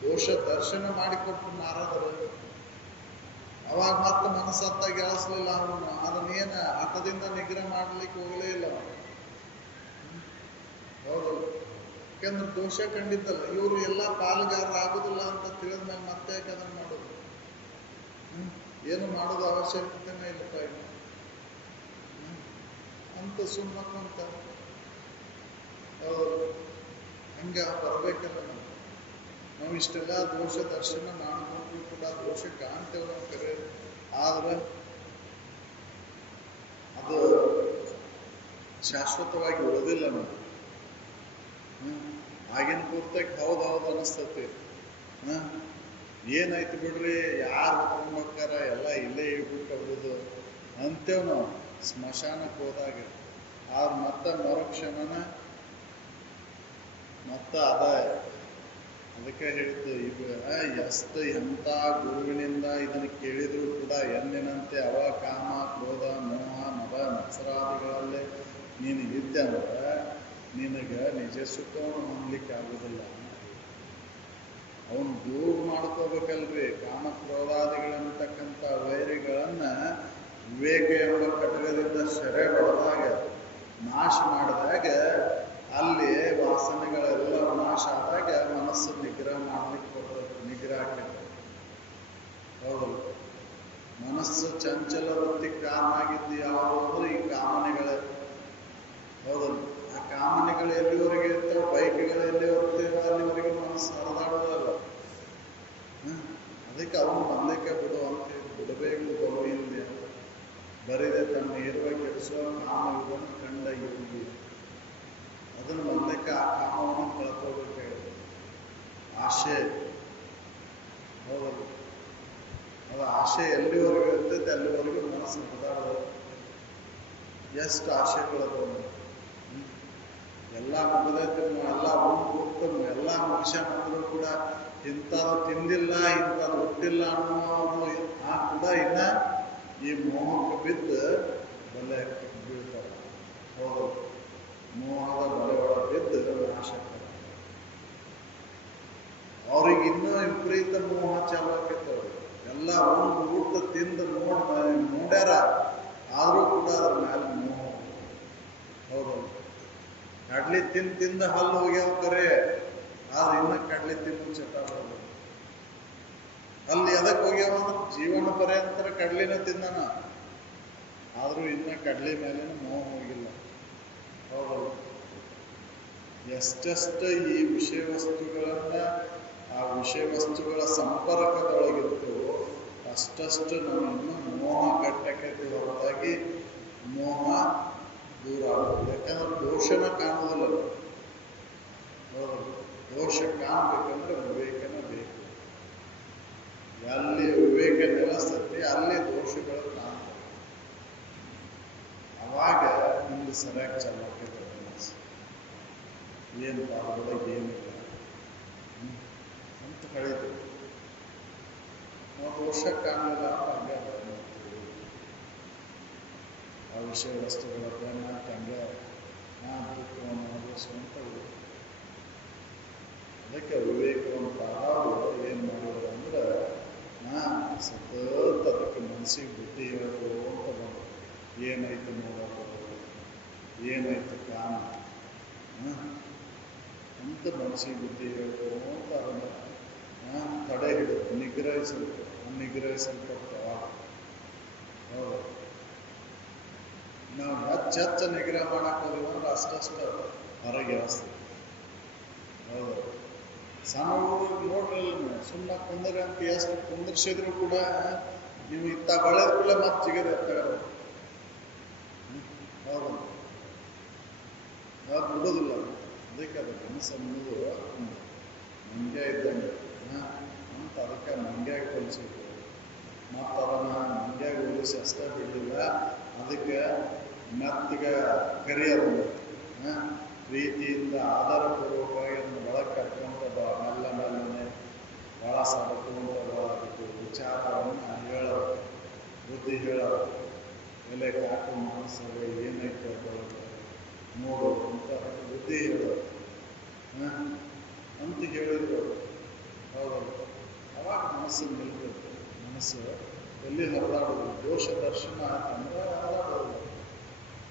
ದೋಷ ದರ್ಶನ ಮಾಡಿಕೊಟ್ರು ನಾರದರು. ಅವಾಗ ಮತ್ತೆ ಮನಸ್ಸತ್ತಾಗ ಎಳಿಸ್ಲಿಲ್ಲ ಅವನು. ಅದನ್ನೇನ ಹಠದಿಂದ ನಿಗ್ರಹ ಮಾಡ್ಲಿಕ್ಕೆ ಹೋಗಲೇ ಇಲ್ಲ. ಹೌದು, ಯಾಕಂದ್ರೆ ದೋಷ ಕಂಡಿದ್ದಲ್ಲ. ಇವರು ಎಲ್ಲ ಪಾಲುಗಾರರು ಆಗುದಿಲ್ಲ ಅಂತ ತಿಳಿದ್ಮೇಲೆ ಮತ್ತೆ ಯಾಕೆ ಅದನ್ನು ಮಾಡೋದು? ಏನು ಮಾಡೋದು ಅವಶ್ಯಕತೆನೇ ಇಲ್ಲಪ್ಪ ಇನ್ನು ಅಂತ ಸುಮ್ಮಕ್ಕಂತ. ಹೌದು, ಹಂಗ ಬರ್ಬೇಕಲ್ಲ. ನಾವು ಇಷ್ಟೆಲ್ಲ ದೋಷ ದರ್ಶನ ಮಾಡ್ಕೊಂಡ್ರು ಕೂಡ ದೋಷ ಕಾಣ್ತೇವೆ ನಾವು ಕರೆ. ಆದ್ರೆ ಅದು ಶಾಶ್ವತವಾಗಿ ಉಳಿದಿಲ್ಲ ನಾವು. ಆಗಿನ ಪೂರ್ತಕ್ಕೆ ಹೌದೌದು ಅನಿಸ್ತತಿ. ಏನಾಯ್ತು ಬಿಡ್ರಿ, ಯಾರು ಹೊತ್ಕೊಂಡು ಹೋಗ್ತಾರ, ಎಲ್ಲ ಇಲ್ಲೇ ಇಳ್ಬಿಟ್ಟು ಹೋಗುದು ಅಂತೇವ್ ನಾವು ಸ್ಮಶಾನಕ್ಕೆ ಹೋದಾಗ. ಆದ್ರೆ ಮತ್ತೆ ಮರುಕ್ಷಣನ ಮತ್ತ ಅದಕ್ಕೆ ಹೇಳಿದ್ದು ಈಗ ಎಷ್ಟು ಎಂಥ ಗುರುವಿನಿಂದ ಇದನ್ನು ಕೇಳಿದ್ರು ಕೂಡ ಎಂದಿನಂತೆ ಅವ ಕಾಮ ಕ್ರೋಧ ಮೋಹ ಮದ ಮತ್ಸರಾದಿಗಳಲ್ಲೇ ನೀನು ಇದ್ದೆ ಅಂದ್ರೆ ನಿನಗೆ ನಿಜ ಸುಖವನ್ನು ಹೊಂದಲಿಕ್ಕೆ ಆಗುದಿಲ್ಲ. ಅವನು ದೂರ ಮಾಡ್ಕೋಬೇಕಲ್ರಿ. ಕಾಮ ಕ್ರೋಧಾದಿಗಳಂತಕ್ಕಂಥ ವೈರಿಗಳನ್ನ ವಿವೇಕ ಎಂಬ ಕಟಕದಿಂದ ಸೆರೆ ಹೊಡೆದಾಗ, ನಾಶ ಮಾಡಿದಾಗ, ಅಲ್ಲಿ ವಾಸನೆಗಳೆಲ್ಲ ನಾಶ ಆದಾಗ ಮನಸ್ಸು ನಿಗ್ರಹ ಮಾಡ್ಲಿಕ್ಕೆ ಬರ್ತದೆ. ನಿಗ್ರಹ ಹಾಕಿದ್ರು. ಹೌದಲ್ಲ? ಮನಸ್ಸು ಚಂಚಲ ವೃತ್ತಿ ಕಾರಣ ಆಗಿದ್ದು ಯಾವುದು ಅಂದ್ರೆ ಈ ಕಾಮನೆಗಳೇ. ಹೌದಲ್ಲ? ಆ ಕಾಮನೆಗಳು ಎಲ್ಲಿವರೆಗೆ ಇರ್ತಾವೆ, ಬೈಕ್ಗಳು ಎಲ್ಲಿವರೆಗೆ ಅಲ್ಲಿವರೆಗೆ ಮನಸ್ಸು ಹರಿದಾಡೋದಲ್ಲ. ಅದಕ್ಕೆ ಅವನು ಮೊದಲೇಕೆ ಬಿಡು ಅಂತ ಬಿಡಬೇಕು ಗೌರಿಯಿಂದ ಬರಿದೆ ತನ್ನ ಏರುವ ಕೆಡಿಸುವ ಕಾಮವಿದನ್ನು ಕಂಡ ಯೋಗಿ. ಅದನ್ನು ಮೊದಲೇಕೆ ಆ ಕಾಮವನ್ನು ಕಳ್ಕೋಬೇಕಾಗಿದೆ. ಆಶೆ, ಹೌದಲ್ಲ? ಅದು ಆಶೆ ಎಲ್ಲಿವರೆಗೂ ಇರ್ತೈತೆ ಅಲ್ಲಿವರೆಗೂ ಮನಸ್ಸು ಹರಿದಾಡೋದು. ಎಷ್ಟು ಆಶೆಗಳು ಎಲ್ಲ ಮುಗಿದೈತೆ, ಎಲ್ಲ ಉಂಟು ಎಲ್ಲ ಮುಗಿಸ್ಕೊಂಡ್ರು ಕೂಡ ಇಂಥದ್ದು ತಿಂದಿಲ್ಲ, ಇಂಥದ್ದು ಹುಟ್ಟಿಲ್ಲ ಅನ್ನೋನು ಆ ಕೂಡ ಇನ್ನ ಈ ಮೋಹಕ್ಕೆ ಬಿದ್ದು ಬಲೆ ಬೀಳ್ತಾರೆ. ಹೌದು, ಮೋಹದ ಬಲೆ ಒಳಗೆ ಬಿದ್ದು ನಾಶ. ಅವ್ರಿಗೆ ಇನ್ನೂ ವಿಪರೀತ ಮೋಹ ಚಾಲು ಆಕೈತವ್ರು. ಎಲ್ಲ ಒಂದು ಊಟ ತಿಂದು ನೋಡ್ಯಾರ, ಆದರೂ ಕೂಡ ಅದ್ರ ಮೇಲೆ ಮೋಹ. ಹೌದಲ್ಲ? ಕಡ್ಲಿ ತಿಂದ ಹಲ್ಲು ಹೋಗ್ಯಾವ ಕರೆ, ಆದ್ರೆ ಇನ್ನ ಕಡ್ಲಿ ತಿಂದು ಚಟ ಬರೋದು. ಅಲ್ಲಿ ಎದಕ್ಕೆ ಹೋಗ್ಯಾವ ಅಂದ್ರೆ ಜೀವನ ಪರ್ಯಂತರ ಕಡ್ಲಿನ ತಿಂದನ, ಆದ್ರೂ ಇನ್ನ ಕಡ್ಲಿ ಮೇಲಿನ ಮೋಹ ಹೋಗಿಲ್ಲ. ಹೌದಲ್ಲ? ಎಷ್ಟೆಷ್ಟು ಈ ವಿಷಯ ವಸ್ತುಗಳನ್ನ ಆ ವಿಷಯ ವಸ್ತುಗಳ ಸಂಪರ್ಕದೊಳಗಿರ್ತವೋ ಅಷ್ಟಷ್ಟು ನಾವು ಇನ್ನೂ ಮೋಹ ಗಟ್ಟಕ್ಕೆ ಹೊರತಾಗಿ ಮೋಹ ದೂರ ಆಗುತ್ತೆ. ಯಾಕಂದ್ರೆ ದೋಷನ ಕಾಣುವುದಿಲ್ಲ. ಹೌದಲ್ಲ? ದೋಷ ಕಾಣಬೇಕಂದ್ರೆ ವಿವೇಕನ ಬೇಕು. ಎಲ್ಲಿ ವಿವೇಕ ನೆಲೆಸ್ತೈತಿ ಅಲ್ಲಿ ದೋಷಗಳು ಕಾಣ್ತವೆ. ಅವಾಗ ನಿಮ್ಗೆ ಸರಿಯಾಗಿ ಚಾಲಕತೆ ಮನಸ್ಸು ಏನು ಪಾದೊಳಗೆ ಏನಿಲ್ಲ ಅಂತ ಹೇಳಿದ್ರು. ನಾವು ದೋಷ ಕಾಣಲಿಲ್ಲ ಹಂಗೆ ಮಾಡ್ತೀವಿ. ಆ ವಿಷಯ ವಸ್ತುಗಳ ಪ್ರೇಮ ಹಂಗೆ ದುಃಖವನ್ನು ಅನುಭವಿಸುವಂಥವು. ಅದಕ್ಕೆ ವಿವೇಕವಂತಾದವರು ಏನು ಮಾಡಿದ್ರು ಅಂದ್ರೆ ಸತತ ಅದಕ್ಕೆ ಮನಸ್ಸಿಗೆ ಬುದ್ಧಿ ಹೇಳೋದು ಅಂತ ಬಂದು ಏನೈತೆ ನೋಡೋದು, ಏನೈತೆ ಕಾಮ ಅಂತ ಮನಸ್ಸಿಗೆ ಬುದ್ಧಿ ಹೇಳೋದು ಅಂತ ಅದನ್ನು ತಡೆ ಹಿಡಿದು ನಿಗ್ರಹಿಸಲ್ಪಡ್ತಾವ. ಹೌದು, ನಾವು ಹೆಚ್ಚು ನಿಗ್ರಹ ಮಾಡಕ್ಕೆ ಹೋದ್ವಿ ಅಂದ್ರೆ ಅಷ್ಟಷ್ಟು ಹೊರಗೆ ಎಳಿಸ್ತೀವಿ. ಹೌದು, ಸಣ್ಣ ಹುಡುಗರಿಗೆ ನೋಡ್ರಲ್ಲ, ಸುಮ್ಮನೆ ಕುಂದ್ರೆ ಅಂತ ಎಷ್ಟು ಕುಂದರ್ಸಿದ್ರು ಕೂಡ ನೀವು ಇತ್ತ ಬೆಳೆದ ಕೂಡ ಮತ್ತೆ ಜಿಗದೆ ಎತ್ತಾಗ. ಹೌದು, ಅದು ಬಿಡೋದಿಲ್ಲ. ಅದಕ್ಕೆ ಅದು ಮನಸ್ಸು ಅನ್ನೋದು ಮಂಗ್ಯ ಇದ್ದಂಗೆ ಅಂತ ಅದಕ್ಕೆ ಮಂಗ್ಯಾಗ ಹೋಲಿಸಿದ್ರು. ಮತ್ತು ಅದನ್ನು ಮಂಗ್ಯಾಗ ಹೋಲಿಸಿ ಅಷ್ಟೇ ಬಿಡಲಿಲ್ಲ, ಅದಕ್ಕೆ ಮೆತ್ತಗೆ ಕರಿಯೋದು, ಪ್ರೀತಿಯಿಂದ ಆಧಾರಪೂರ್ವಕವಾಗಿ ಅದನ್ನು ಒಳಗೆ ಕಟ್ಕೊಂತ ಮೆಲ್ಲ ಮೆಲ್ಲನೆ ಭಾಳ ಸಾಧಕೊಂಡು ಅದಕ್ಕೆ ವಿಚಾರವನ್ನು ಹೇಳೋದು, ಬುದ್ಧಿ ಹೇಳೋದು. ಎಲೆ ಕಾಕು ಮನಸ್ಸಲ್ಲಿ ಏನೈತೆ ಅದೊಳಗೆ ನೋಡು ಅಂತ ಬುದ್ಧಿ ಹೇಳೋದು ಅಂತ ಹೇಳಿದ್ರು. ಹೌದಲ್ಲ? ಅವಾಗ ಮನಸ್ಸು ನಿಲ್ಬೇಕು. ಮನಸ್ಸು ಎಲ್ಲಿ ಹರಿದಾಡೋದು, ದೋಷ ದರ್ಶನ ಆಯ್ತಂದ್ರೆ ಹರಿದಾಡೋದು.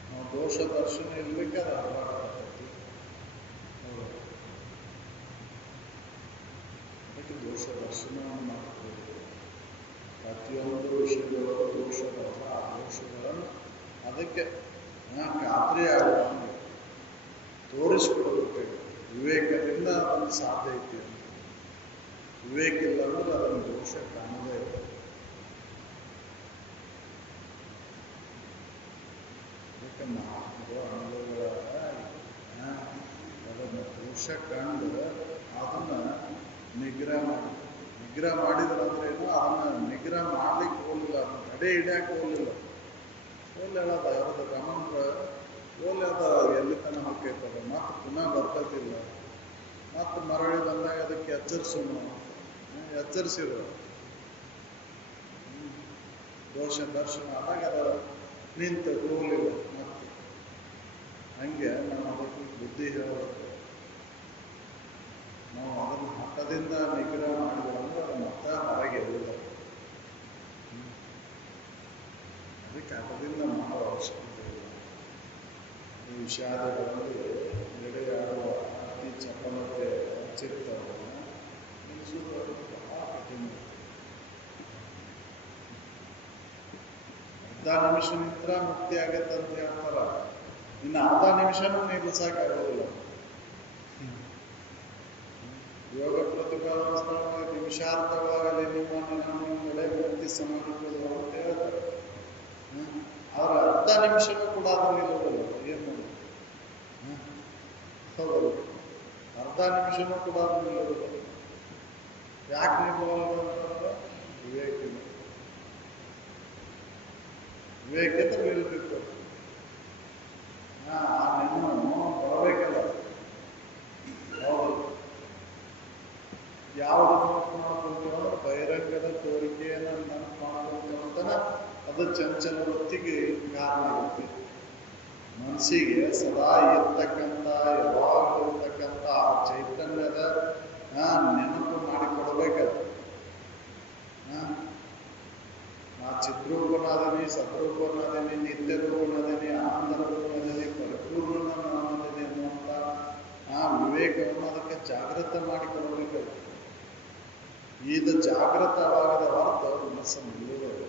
ನಾವು ದೋಷ ದರ್ಶನ ಇರ್ಲಿಕ್ಕೆ ಅದು ಹರಿದಾಡತೈತಿ. ಹೌದು, ಅದಕ್ಕೆ ದೋಷ ದರ್ಶನವನ್ನು ಮಾಡ್ಕೋಬೇಕು. ಪ್ರತಿಯೊಂದು ವಿಷಯಗಳು ದೋಷಗಳಲ್ಲ, ಆ ದೋಷಗಳನ್ನು ಅದಕ್ಕೆ ಖಾತ್ರಿ ಆಗುವಂಗೆ ತೋರಿಸ್ಕೊಡ್ಬೇಕು. ವಿವೇಕದಿಂದ ಅದನ್ನು ಸಾಧ್ಯ ಐತಿ ಅಂತ. ವಿವೇಕ ಇಲ್ಲ ಅಂದ್ರೆ ಅದನ್ನು ದೋಷ ಕಾಣದೇ ಇಲ್ಲ. ಅದಕ್ಕೆ ಮಹಾತ್ಮರು ಅನುಭವಗಳಾದ ಅದನ್ನು ದೋಷ ಕಂಡು ಅದನ್ನು ನಿಗ್ರಹ ಮಾಡಿದ್ರೆ ಅಂದ್ರೇನು, ಅದನ್ನು ನಿಗ್ರಹ ಮಾಡ್ಲಿಕ್ಕೆ ಹೋಗಲಿಲ್ಲ, ಅದನ್ನು ತಡೆ ಹಿಡಿಯಕ್ಕೆ ಹೋಗಲಿಲ್ಲ. ಓಲೆ ಅದ ಯಾವ್ದು ಗಮನ ಓಲೆ ಅದ ಎಲ್ಲಿ ತನಕ ಹೋಗ್ತೈತದ, ಮತ್ತು ಪುನಃ ಬರ್ತೈತಿಲ್ಲ, ಮತ್ತು ಮರಳಿ ಬಂದಾಗ ಅದಕ್ಕೆ ಎಚ್ಚರಿಸಿದ್ರು. ದೋಷ ದರ್ಶನ ಆದಾಗ ಅದ ನಿಂತು ಹೋಗಲಿಲ್ಲ. ಮತ್ತು ಹಂಗೆ ನಾವು ಅದಕ್ಕೆ ಬುದ್ಧಿ ಹೇಳಬೇಕು. ನಾವು ಅದನ್ನು ಹಠದಿಂದ ನಿಗ್ರಹ ಮಾಡಿದ್ರೆ ಅಂದ್ರೆ ಅದು ಮತ್ತೆ ಹೊರಗೆ ಎಲ್ಲಿಲ್ಲ. ಅದಕ್ಕೆ ಹಠದಿಂದ ಮಾಡೋ ಅವಶ್ಯಕತೆ ಇಲ್ಲ. ಈ ವಿಷಾದಗಳಲ್ಲಿ ನಡೆಯಾಡುವ ಅತಿ ಚಪಲತೆ ಚಿತ್ತವನ್ನು ನಿಲ್ಲಿಸೋದು ಬಹಳ ಕಠಿಣ. ಅರ್ಧ ನಿಮಿಷ ನಿಂತ್ರ ಮುಕ್ತಿ ಆಗತ್ತೆ ಅಂತ ಹೇಳ್ತಾರ. ಇನ್ನು ಅರ್ಧ ನಿಮಿಷನೂ ನಿಲ್ಲಿಸಕ್ಕಾಗೋದಿಲ್ಲ. ಯೋಗ ಪ್ರತಿಪಾದನಾ ಸ್ಥಳವಾಗಿ ನಿಮಿಷಾರ್ಧವಾಗಲಿ ನಿಮ್ಮೊಳಗೆ ಮುಕ್ತಿ ಸಮಾಧಿಗಳು ಅಂತ ಹೇಳ್ತಾರೆ. ಅವರ ಅರ್ಧ ನಿಮಿಷನೂ ಕೂಡ ಅದು ನಿಲ್ಲೋದಿಲ್ಲ. ಏನು ಮಾಡೋದು? ಹೌದಲ್ಲ, ಅರ್ಧ ನಿಮಿಷನೂ ಕೂಡ ಅದು ನಿಲ್ಲೋದಿಲ್ಲ. ಯಾಕೆ ನಿಲ್ಲೋಲ್ಲ ಅಂತಂದ್ರೆ ವಿವೇಕ ಇಲ್ಲ. ವಿವೇಕ ನಿಲ್ಬೇಕು. ಆ ನೆನಪು ಬರಬೇಕಲ್ಲ. ಹೌದು, ಯಾವುದು ನೆನಪು ಮಾಡಬೇಕು ಅಂದ್ರೆ ಬಹಿರಂಗದ ತೋರಿಕೆಯನ್ನು ನೆನಪು ಮಾಡಬೇಕು ಅಂತನ ಅದು ಚಂಚಲ ವೃತ್ತಿಗೆ ಕಾರಣ ಆಗುತ್ತೆ. ಮನಸ್ಸಿಗೆ ಸದಾ ಇರ್ತಕ್ಕಂಥ ಯಾವಾಗಲೂ ಇರ್ತಕ್ಕಂಥ ಆ ಚೈತನ್ಯದ ನೆನಪು ಮಾಡಿಕೊಡ್ಬೇಕಲ್ಲ. ನಾ ಚಿದ್ರೂಪನಾದೀನಿ, ಸದ್ರೂಪನಾದೀನಿ, ನಿತ್ಯ ರೂಪನಾದೀನಿ, ಆನಂದ ರೂಪನಾದೀನಿ, ಪರಿಪೂರ್ಣ ನಾನದೀನಿ ಅನ್ನುವಂಥ ಆ ವಿವೇಕವನ್ನು ಅದಕ್ಕೆ ಜಾಗೃತ ಮಾಡಿಕೊಡಬೇಕಲ್ಲ. ಇದು ಜಾಗೃತವಾಗದ ಹೊರತು ಮನಸ್ಸನ್ನು ನಿಲ್ಲುವುದಿಲ್ಲ.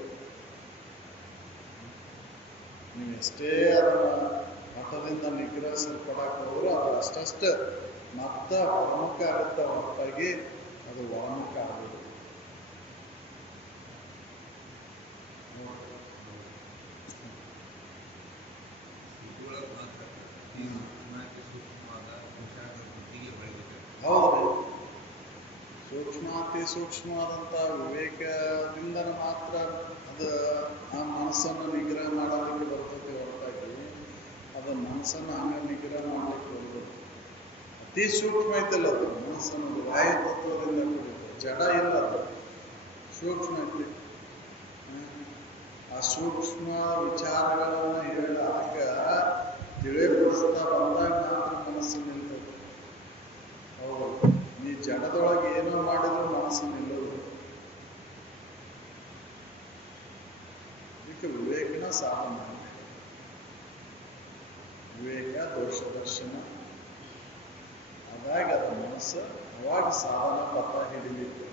ನೀವು ಎಷ್ಟೇ ಅದನ್ನು ಮಠದಿಂದ ನಿಗ್ರಹಿಸಲ್ಪಡಕ್ಕೆ ಹೋದರೂ ಅದು ಅಷ್ಟಷ್ಟು ಮತ್ತೆ ಹೊರಮುಖ ಆಗುತ್ತೆ ಹೊರತಾಗಿ ಅದು ಒಳಮುಖ ಆಗುವುದು. ಹೌದು, ಸೂಕ್ಷ್ಮಾತಿ ಸೂಕ್ಷ್ಮವಾದಂಥ ವಿವೇಕದಿಂದ ಮಾತ್ರ ಅದು ಆ ಮನಸ್ಸನ್ನು ನಿಗ್ರಹ ಮಾಡೋದಕ್ಕೆ ಬರ್ತದೆ ಹೊರತಾಗಿ ಅದು ಮನಸ್ಸನ್ನು ಹಂಗೆ ನಿಗ್ರಹ ಮಾಡಲಿಕ್ಕೆ ಹೋಗ್ಬೇಕು. ಅತಿ ಸೂಕ್ಷ್ಮ ಐತಲ್ಲ ಅದು ಮನಸ್ಸನ್ನು ವಾಯು ತತ್ವದಿಂದ ಕೂಡಿದೆ, ಜಡ ಇಲ್ಲ, ಅದು ಸೂಕ್ಷ್ಮ ಐತಿ. ಆ ಸೂಕ್ಷ್ಮ ವಿಚಾರಗಳನ್ನು ಹೇಳಿದಾಗ ತಿಳಿಪಡಿಸ್ತಾ ಬಂದಾಗ ಮಾತ್ರ ಮನಸ್ಸು ನಿಲ್ಬೇಕು. ಹೌದು, ಈ ಜಡದೊಳಗೆ ಏನೋ ಮಾಡಿದ್ರು ಮನಸ್ಸು ನಿಲ್ಲೋದು. ಇದಕ್ಕೆ ವಿವೇಕನ ಸಾಧನ. ವಿವೇಕ ದೋಷ ದರ್ಶನ ಆದಾಗ ಅದು ಮನಸ್ಸು ಅವಾಗ ಸಾಧನ ಪತ್ರ ಹಿಡಿಬೇಕು.